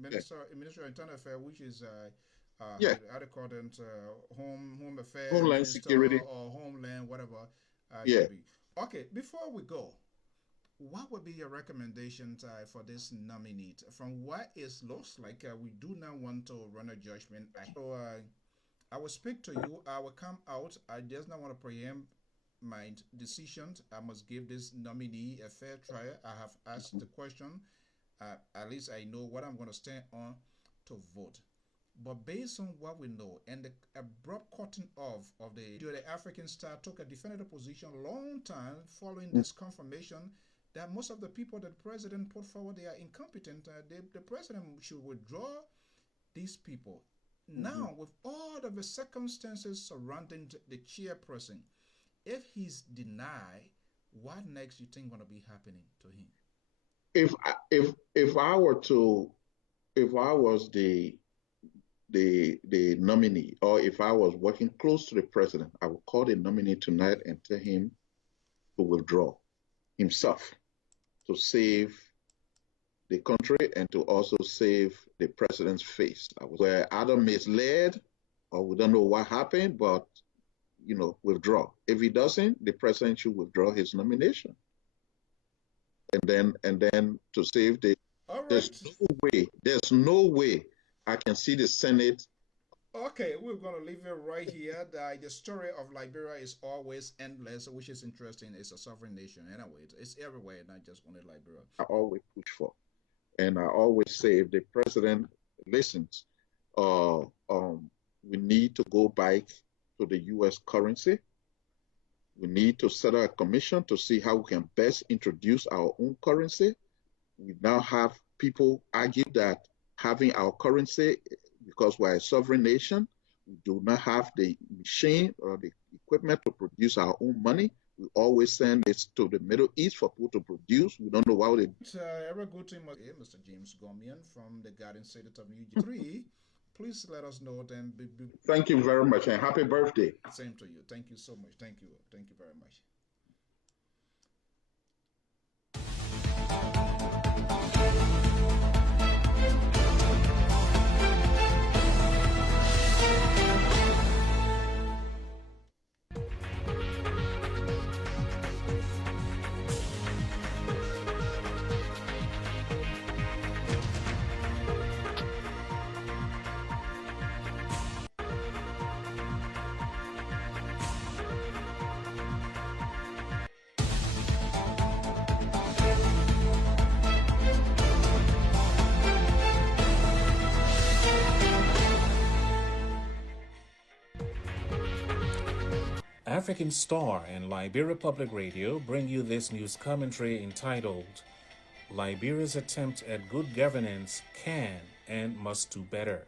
Ministry of Internal Affairs, which is how they call them, home affairs, Homeland Security, or Homeland, whatever. Okay, before we go, what would be your recommendations for this nominee? From what it looks like, we do not want to run a judgment. I will speak to you. I will come out. I just not want to preempt my decisions. I must give this nominee a fair trial. I have asked the question. At least I know what I'm going to stand on to vote. But based on what we know and the abrupt cutting off of the African Star took a definitive position a long time following this confirmation that most of the people that the president put forward, they are incompetent. The president should withdraw these people. Now, with all of the circumstances surrounding the chairperson, if he's denied, what next you think going to be happening to him? If I was the nominee, or if I was working close to the president, I would call the nominee tonight and tell him to withdraw himself to save the country and to also save the president's face. We're either misled or we don't know what happened, but withdraw. If he doesn't, the president should withdraw his nomination. And then to save the there's no way I can see the Senate. Okay, we're going to leave it right here. The story of Liberia is always endless, which is interesting. It's a sovereign nation. Anyway, it's everywhere, not just only Liberia. I always push for. And I always say, if the president listens, we need to go back to the U.S. currency. We need to set up a commission to see how we can best introduce our own currency. We now have people argue that having our currency, because we're a sovereign nation, we do not have the machine or the equipment to produce our own money. We always send it to the Middle East for people to produce. We don't know why they. Ever good to Mr. James Gonmiah from the Garden State of New Jersey. Please let us know then. Thank you very much and happy birthday. Same to you. Thank you so much. Thank you. Thank you very much. African Star and Liberia Public Radio bring you this news commentary entitled, Liberia's Attempt at Good Governance Can and Must Do Better.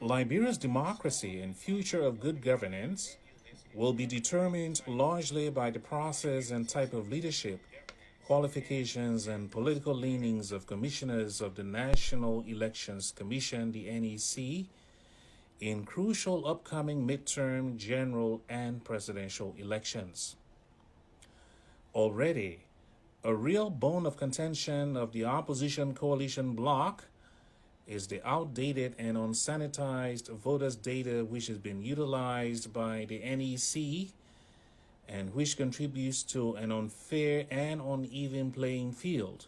Liberia's democracy and future of good governance will be determined largely by the process and type of leadership, qualifications, and political leanings of commissioners of the National Elections Commission, the NEC, in crucial upcoming midterm, general, and presidential elections. Already, a real bone of contention of the opposition coalition bloc is the outdated and unsanitized voters' data which has been utilized by the NEC and which contributes to an unfair and uneven playing field,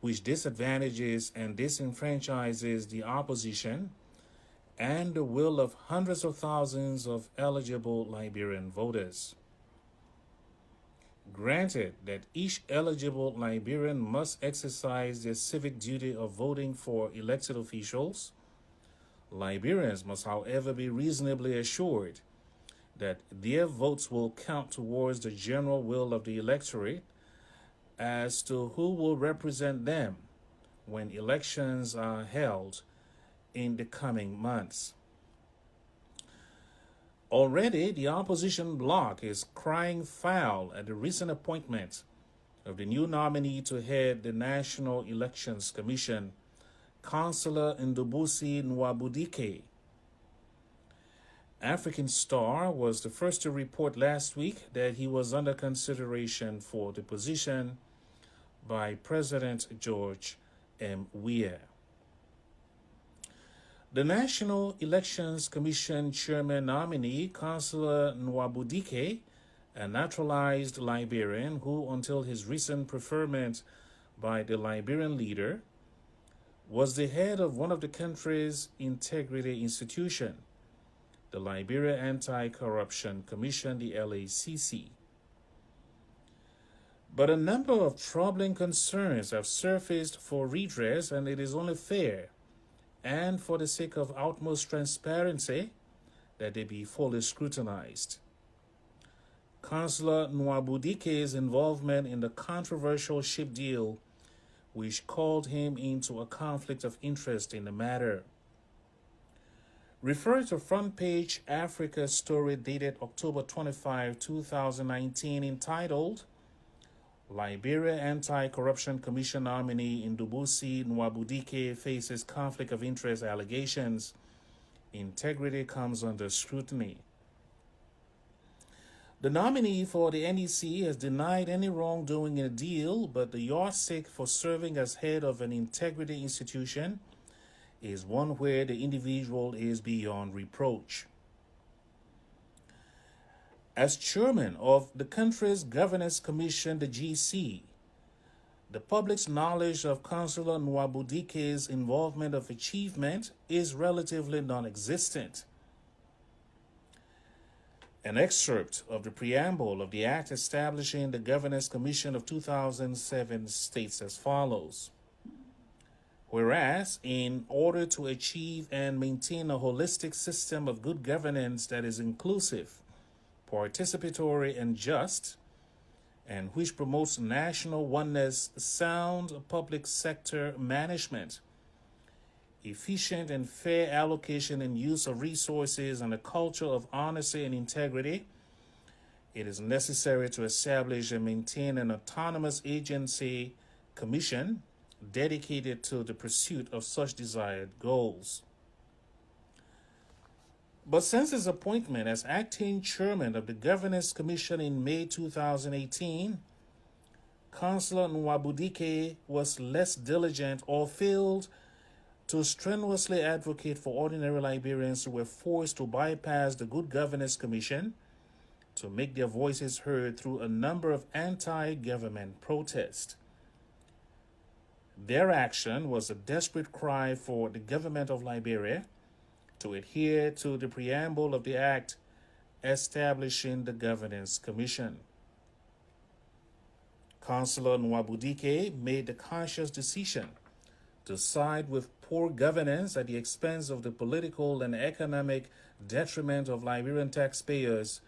which disadvantages and disenfranchises the opposition and the will of hundreds of thousands of eligible Liberian voters. Granted that each eligible Liberian must exercise their civic duty of voting for elected officials, Liberians must, however, be reasonably assured that their votes will count towards the general will of the electorate as to who will represent them when elections are held in the coming months. Already, the opposition bloc is crying foul at the recent appointment of the new nominee to head the National Elections Commission, Councillor Ndubuisi Nwabudike. African Star was the first to report last week that he was under consideration for the position by President George M. Weah. The National Elections Commission Chairman nominee, Councillor Nwabudike, a naturalized Liberian who, until his recent preferment by the Liberian leader, was the head of one of the country's integrity institution, the Liberia Anti-Corruption Commission, the LACC. But a number of troubling concerns have surfaced for redress, and it is only fair and for the sake of utmost transparency that they be fully scrutinized. Councillor Nwabudike's involvement in the controversial ship deal, which called him into a conflict of interest in the matter. Refer to front page Africa story dated October 25, 2019, entitled Liberia Anti-Corruption Commission nominee Ndubuisi Nwabudike faces conflict of interest allegations. Integrity comes under scrutiny. The nominee for the NEC has denied any wrongdoing in the deal, but the yardstick for serving as head of an integrity institution is one where the individual is beyond reproach. As chairman of the country's Governance Commission, the GC, the public's knowledge of Councillor Nwabudike's involvement of achievement is relatively non-existent. An excerpt of the preamble of the Act establishing the Governance Commission of 2007 states as follows. Whereas, in order to achieve and maintain a holistic system of good governance that is inclusive, participatory and just, and which promotes national oneness, sound public sector management, efficient and fair allocation and use of resources, and a culture of honesty and integrity, it is necessary to establish and maintain an autonomous agency commission dedicated to the pursuit of such desired goals. But since his appointment as acting chairman of the Governance Commission in May 2018, Councillor Nwabudike was less diligent or failed to strenuously advocate for ordinary Liberians who were forced to bypass the Good Governance Commission to make their voices heard through a number of anti-government protests. Their action was a desperate cry for the government of Liberia to adhere to the preamble of the Act establishing the Governance Commission. Councillor Nwabudike made the conscious decision to side with poor governance at the expense of the political and economic detriment of Liberian taxpayers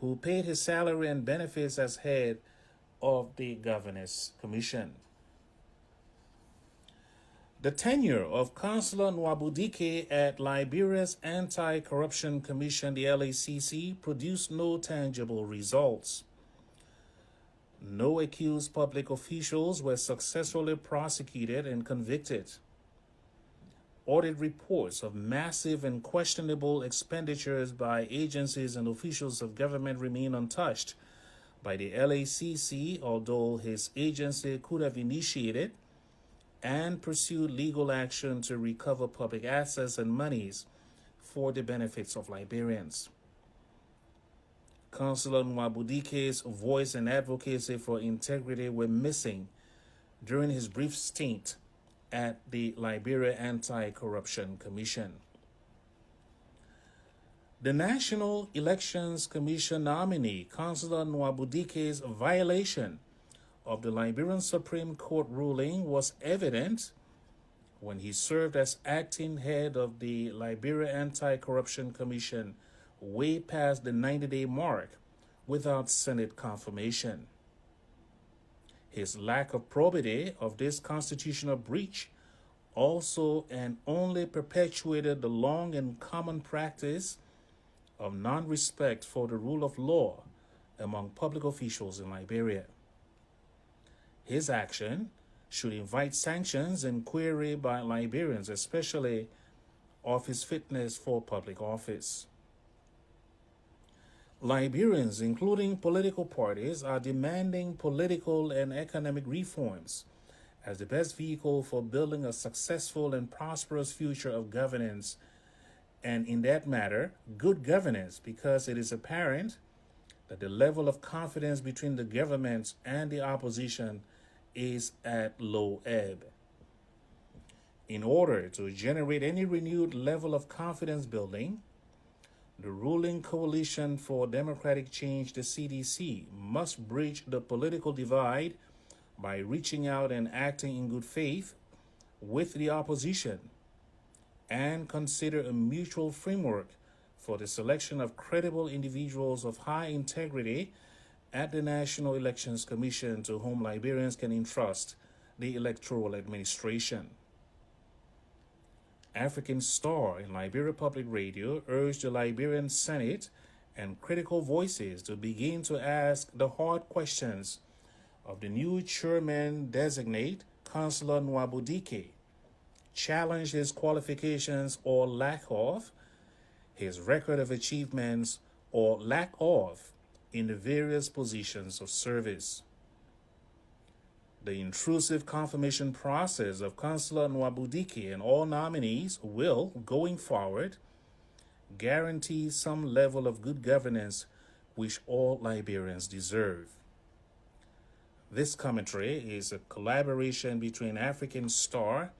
who paid his salary and benefits as head of the Governance Commission. The tenure of Councillor Nwabudike at Liberia's Anti-Corruption Commission, the LACC, produced no tangible results. No accused public officials were successfully prosecuted and convicted. Audit reports of massive and questionable expenditures by agencies and officials of government remain untouched by the LACC, although his agency could have initiated and pursued legal action to recover public assets and monies for the benefits of Liberians. Councillor Nwabudike's voice and advocacy for integrity were missing during his brief stint at the Liberia Anti-Corruption Commission. The National Elections Commission nominee, Councillor Nwabudike's violation of the Liberian Supreme Court ruling was evident when he served as acting head of the Liberia Anti-Corruption Commission way past the 90-day mark without Senate confirmation. His lack of probity of this constitutional breach also and only perpetuated the long and common practice of non-respect for the rule of law among public officials in Liberia. His action should invite sanctions and query by Liberians, especially of his fitness for public office. Liberians, including political parties, are demanding political and economic reforms as the best vehicle for building a successful and prosperous future of governance, and in that matter, good governance, because it is apparent that the level of confidence between the government and the opposition is at low ebb. In order to generate any renewed level of confidence building, the ruling Coalition for Democratic Change, the CDC, must bridge the political divide by reaching out and acting in good faith with the opposition and consider a mutual framework for the selection of credible individuals of high integrity at the National Elections Commission to whom Liberians can entrust the electoral administration. African Star in Liberia Public Radio urged the Liberian Senate and critical voices to begin to ask the hard questions of the new chairman designate, Councillor Nwabudike, challenge his qualifications or lack of, his record of achievements or lack of in the various positions of service. The intrusive confirmation process of Councillor Nwabudike and all nominees will, going forward, guarantee some level of good governance which all Liberians deserve. This commentary is a collaboration between African Star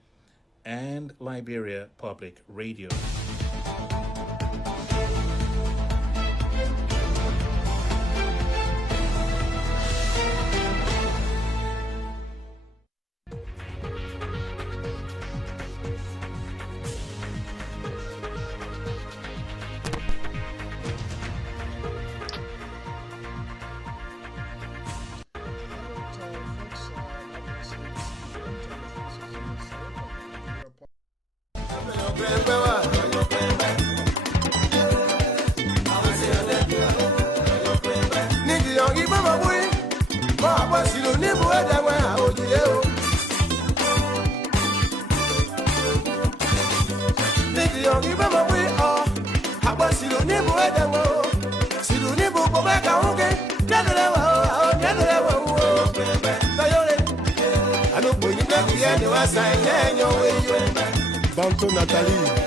and Liberia Public Radio. Banto Nathalie.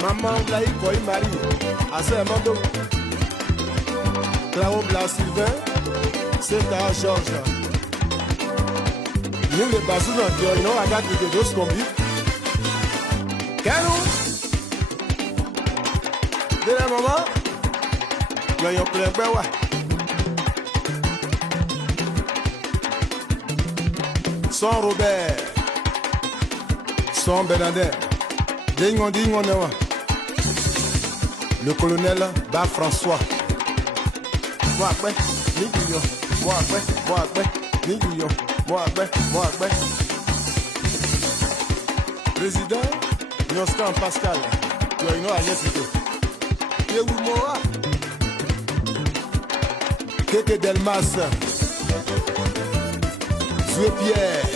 Maman Blaï Koy Marie, Assez Mando, Claude Blas Sylvain, c'est à Georges. Nous les basous dans le you know, I got the dos combi. Cano, de la maman, you are plein bewa. Son Robert, son Bernadette, Dingon Newa. Le colonel Ba François. Moi après, Niguillon. Moi après, Niguillon. Moi après. Président, Noscan Pascal. Tu as une autre Agnès. Yewou Moa. Keke Delmas. Zoué Pierre.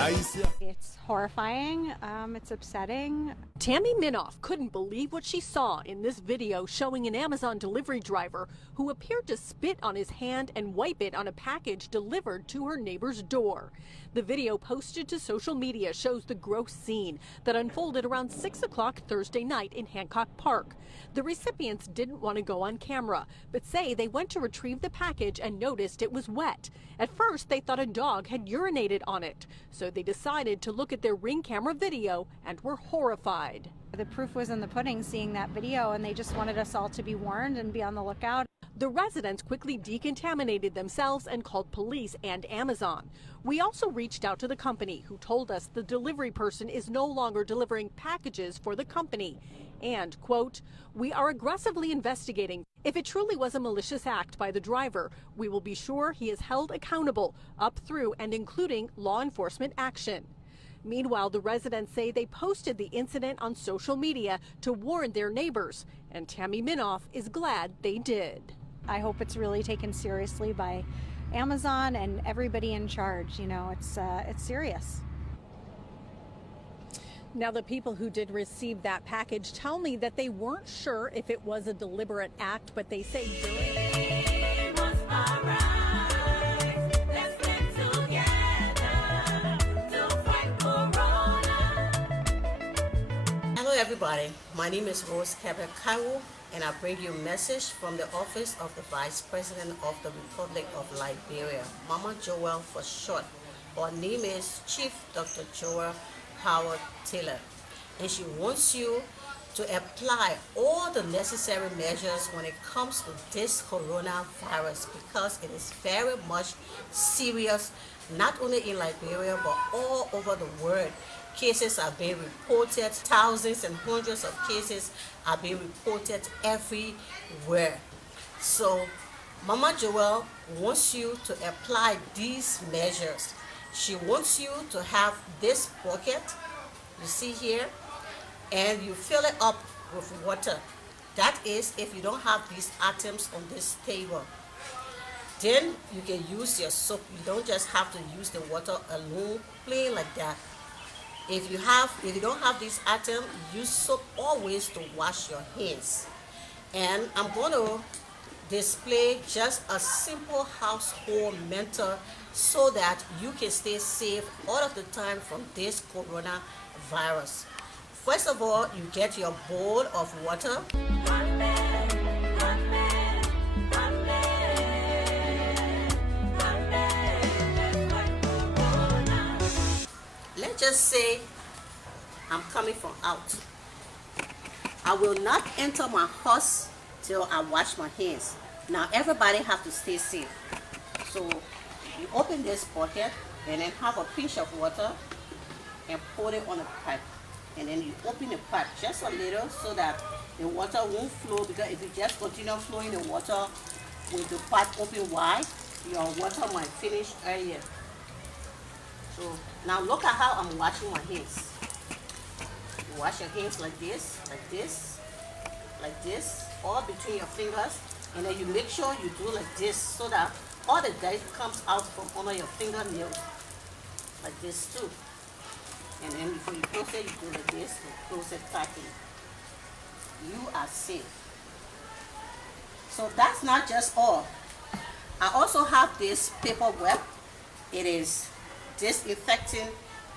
Aïssia. It's horrifying. It's upsetting. Tammy Minoff couldn't believe what she saw in this video showing an Amazon delivery driver who appeared to spit on his hand and wipe it on a package delivered to her neighbor's door. The video posted to social media shows the gross scene that unfolded around 6 o'clock Thursday night in Hancock Park. The recipients didn't want to go on camera, but say they went to retrieve the package and noticed it was wet. At first, they thought a dog had urinated on it, so they decided to look at their Ring camera video and were horrified. The proof was in the pudding seeing that video, and they just wanted us all to be warned and be on the lookout. The residents quickly decontaminated themselves and called police and Amazon. We also reached out to the company, who told us the delivery person is no longer delivering packages for the company. And, quote, "We are aggressively investigating. If it truly was a malicious act by the driver, we will be sure he is held accountable, up through and including law enforcement action." Meanwhile, the residents say they posted the incident on social media to warn their neighbors, and Tammy Minoff is glad they did. I hope it's really taken seriously by Amazon and everybody in charge. You know, it's serious. Now, the people who did receive that package tell me that they weren't sure if it was a deliberate act, but they say Hello everybody, my name is Rose Kebekaiwo, and I bring you a message from the office of the Vice President of the Republic of Liberia, Mama Joel for short. Her name is Chief Dr. Joel Howard Taylor, and she wants you to apply all the necessary measures when it comes to this coronavirus, because it is very much serious, not only in Liberia but all over the world. Cases are being reported, thousands and hundreds of cases are being reported everywhere. So Mama Joel wants you to apply these measures. She wants you to have this bucket, you see here, and you fill it up with water. That is, if you don't have these items on this table. Then you can use your soap. You don't just have to use the water alone, plain like that. If you don't have this item, use soap always to wash your hands. And I'm going to display just a simple household mentor so that you can stay safe all of the time from this coronavirus. First of all, you get your bowl of water. Let's just say I'm coming from out. I will not enter my house till I wash my hands. Now everybody have to stay safe. So you open this bucket and then have a pinch of water and pour it on the pipe. And then you open the pipe just a little so that the water won't flow, because if you just continue flowing the water, with the pot open wide, your water might finish earlier. So now look at how I'm washing my hands. You wash your hands like this, like this, like this, all between your fingers, and then you make sure you do like this so that all the dirt comes out from under your fingernails, like this too. And then before you close it, you do like this and close it tightly. You are safe. So that's not just all. I also have this paper web. It is disinfecting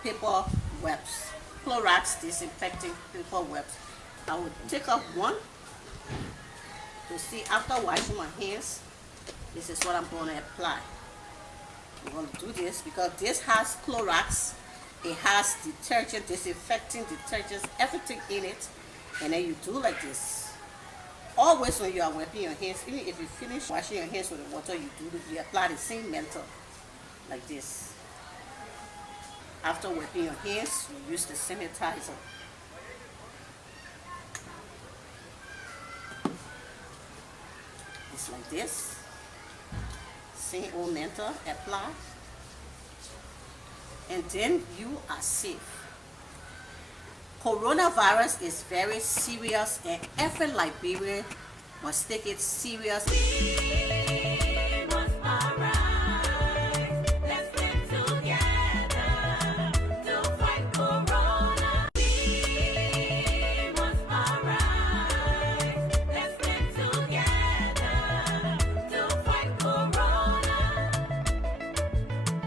paper webs. Clorox disinfecting paper webs. I will take up one to see after washing my hands. This is what I'm going to apply. I'm going to do this because this has Clorox. It has detergent, disinfecting detergents, everything in it. And then you do like this. Always when you are wiping your hands, even if you finish washing your hands with the water, you apply the same menthol like this. After wiping your hands, you use the sanitizer. It's like this. Same old menthol, apply. And then you are safe. Coronavirus is very serious and every Liberian must take it serious.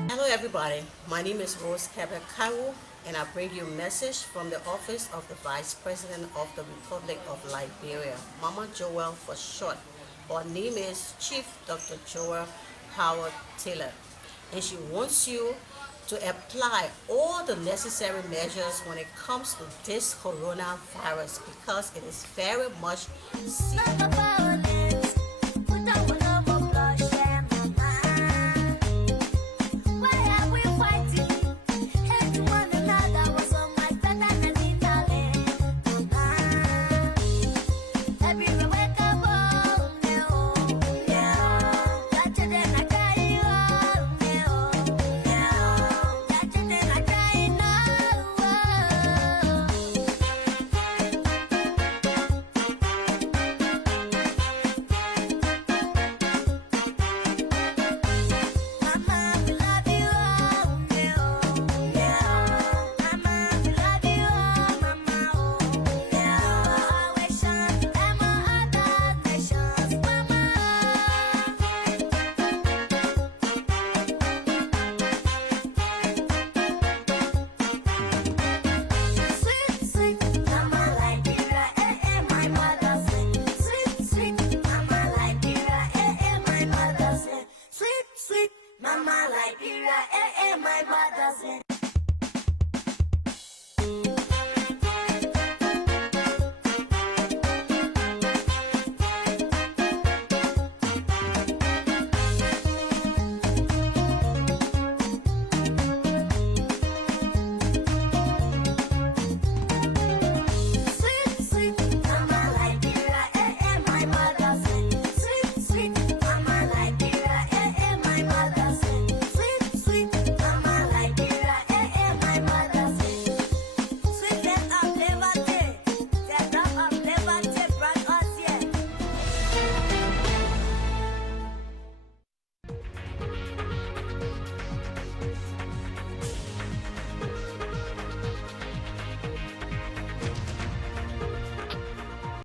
Hello everybody, my name is Rose Kaiwo, and I bring you a message from the office of the Vice President of the Republic of Liberia, Mama Joel for short. Her name is Chief Dr. Joel Howard Taylor, and she wants you to apply all the necessary measures when it comes to this coronavirus because it is very much serious.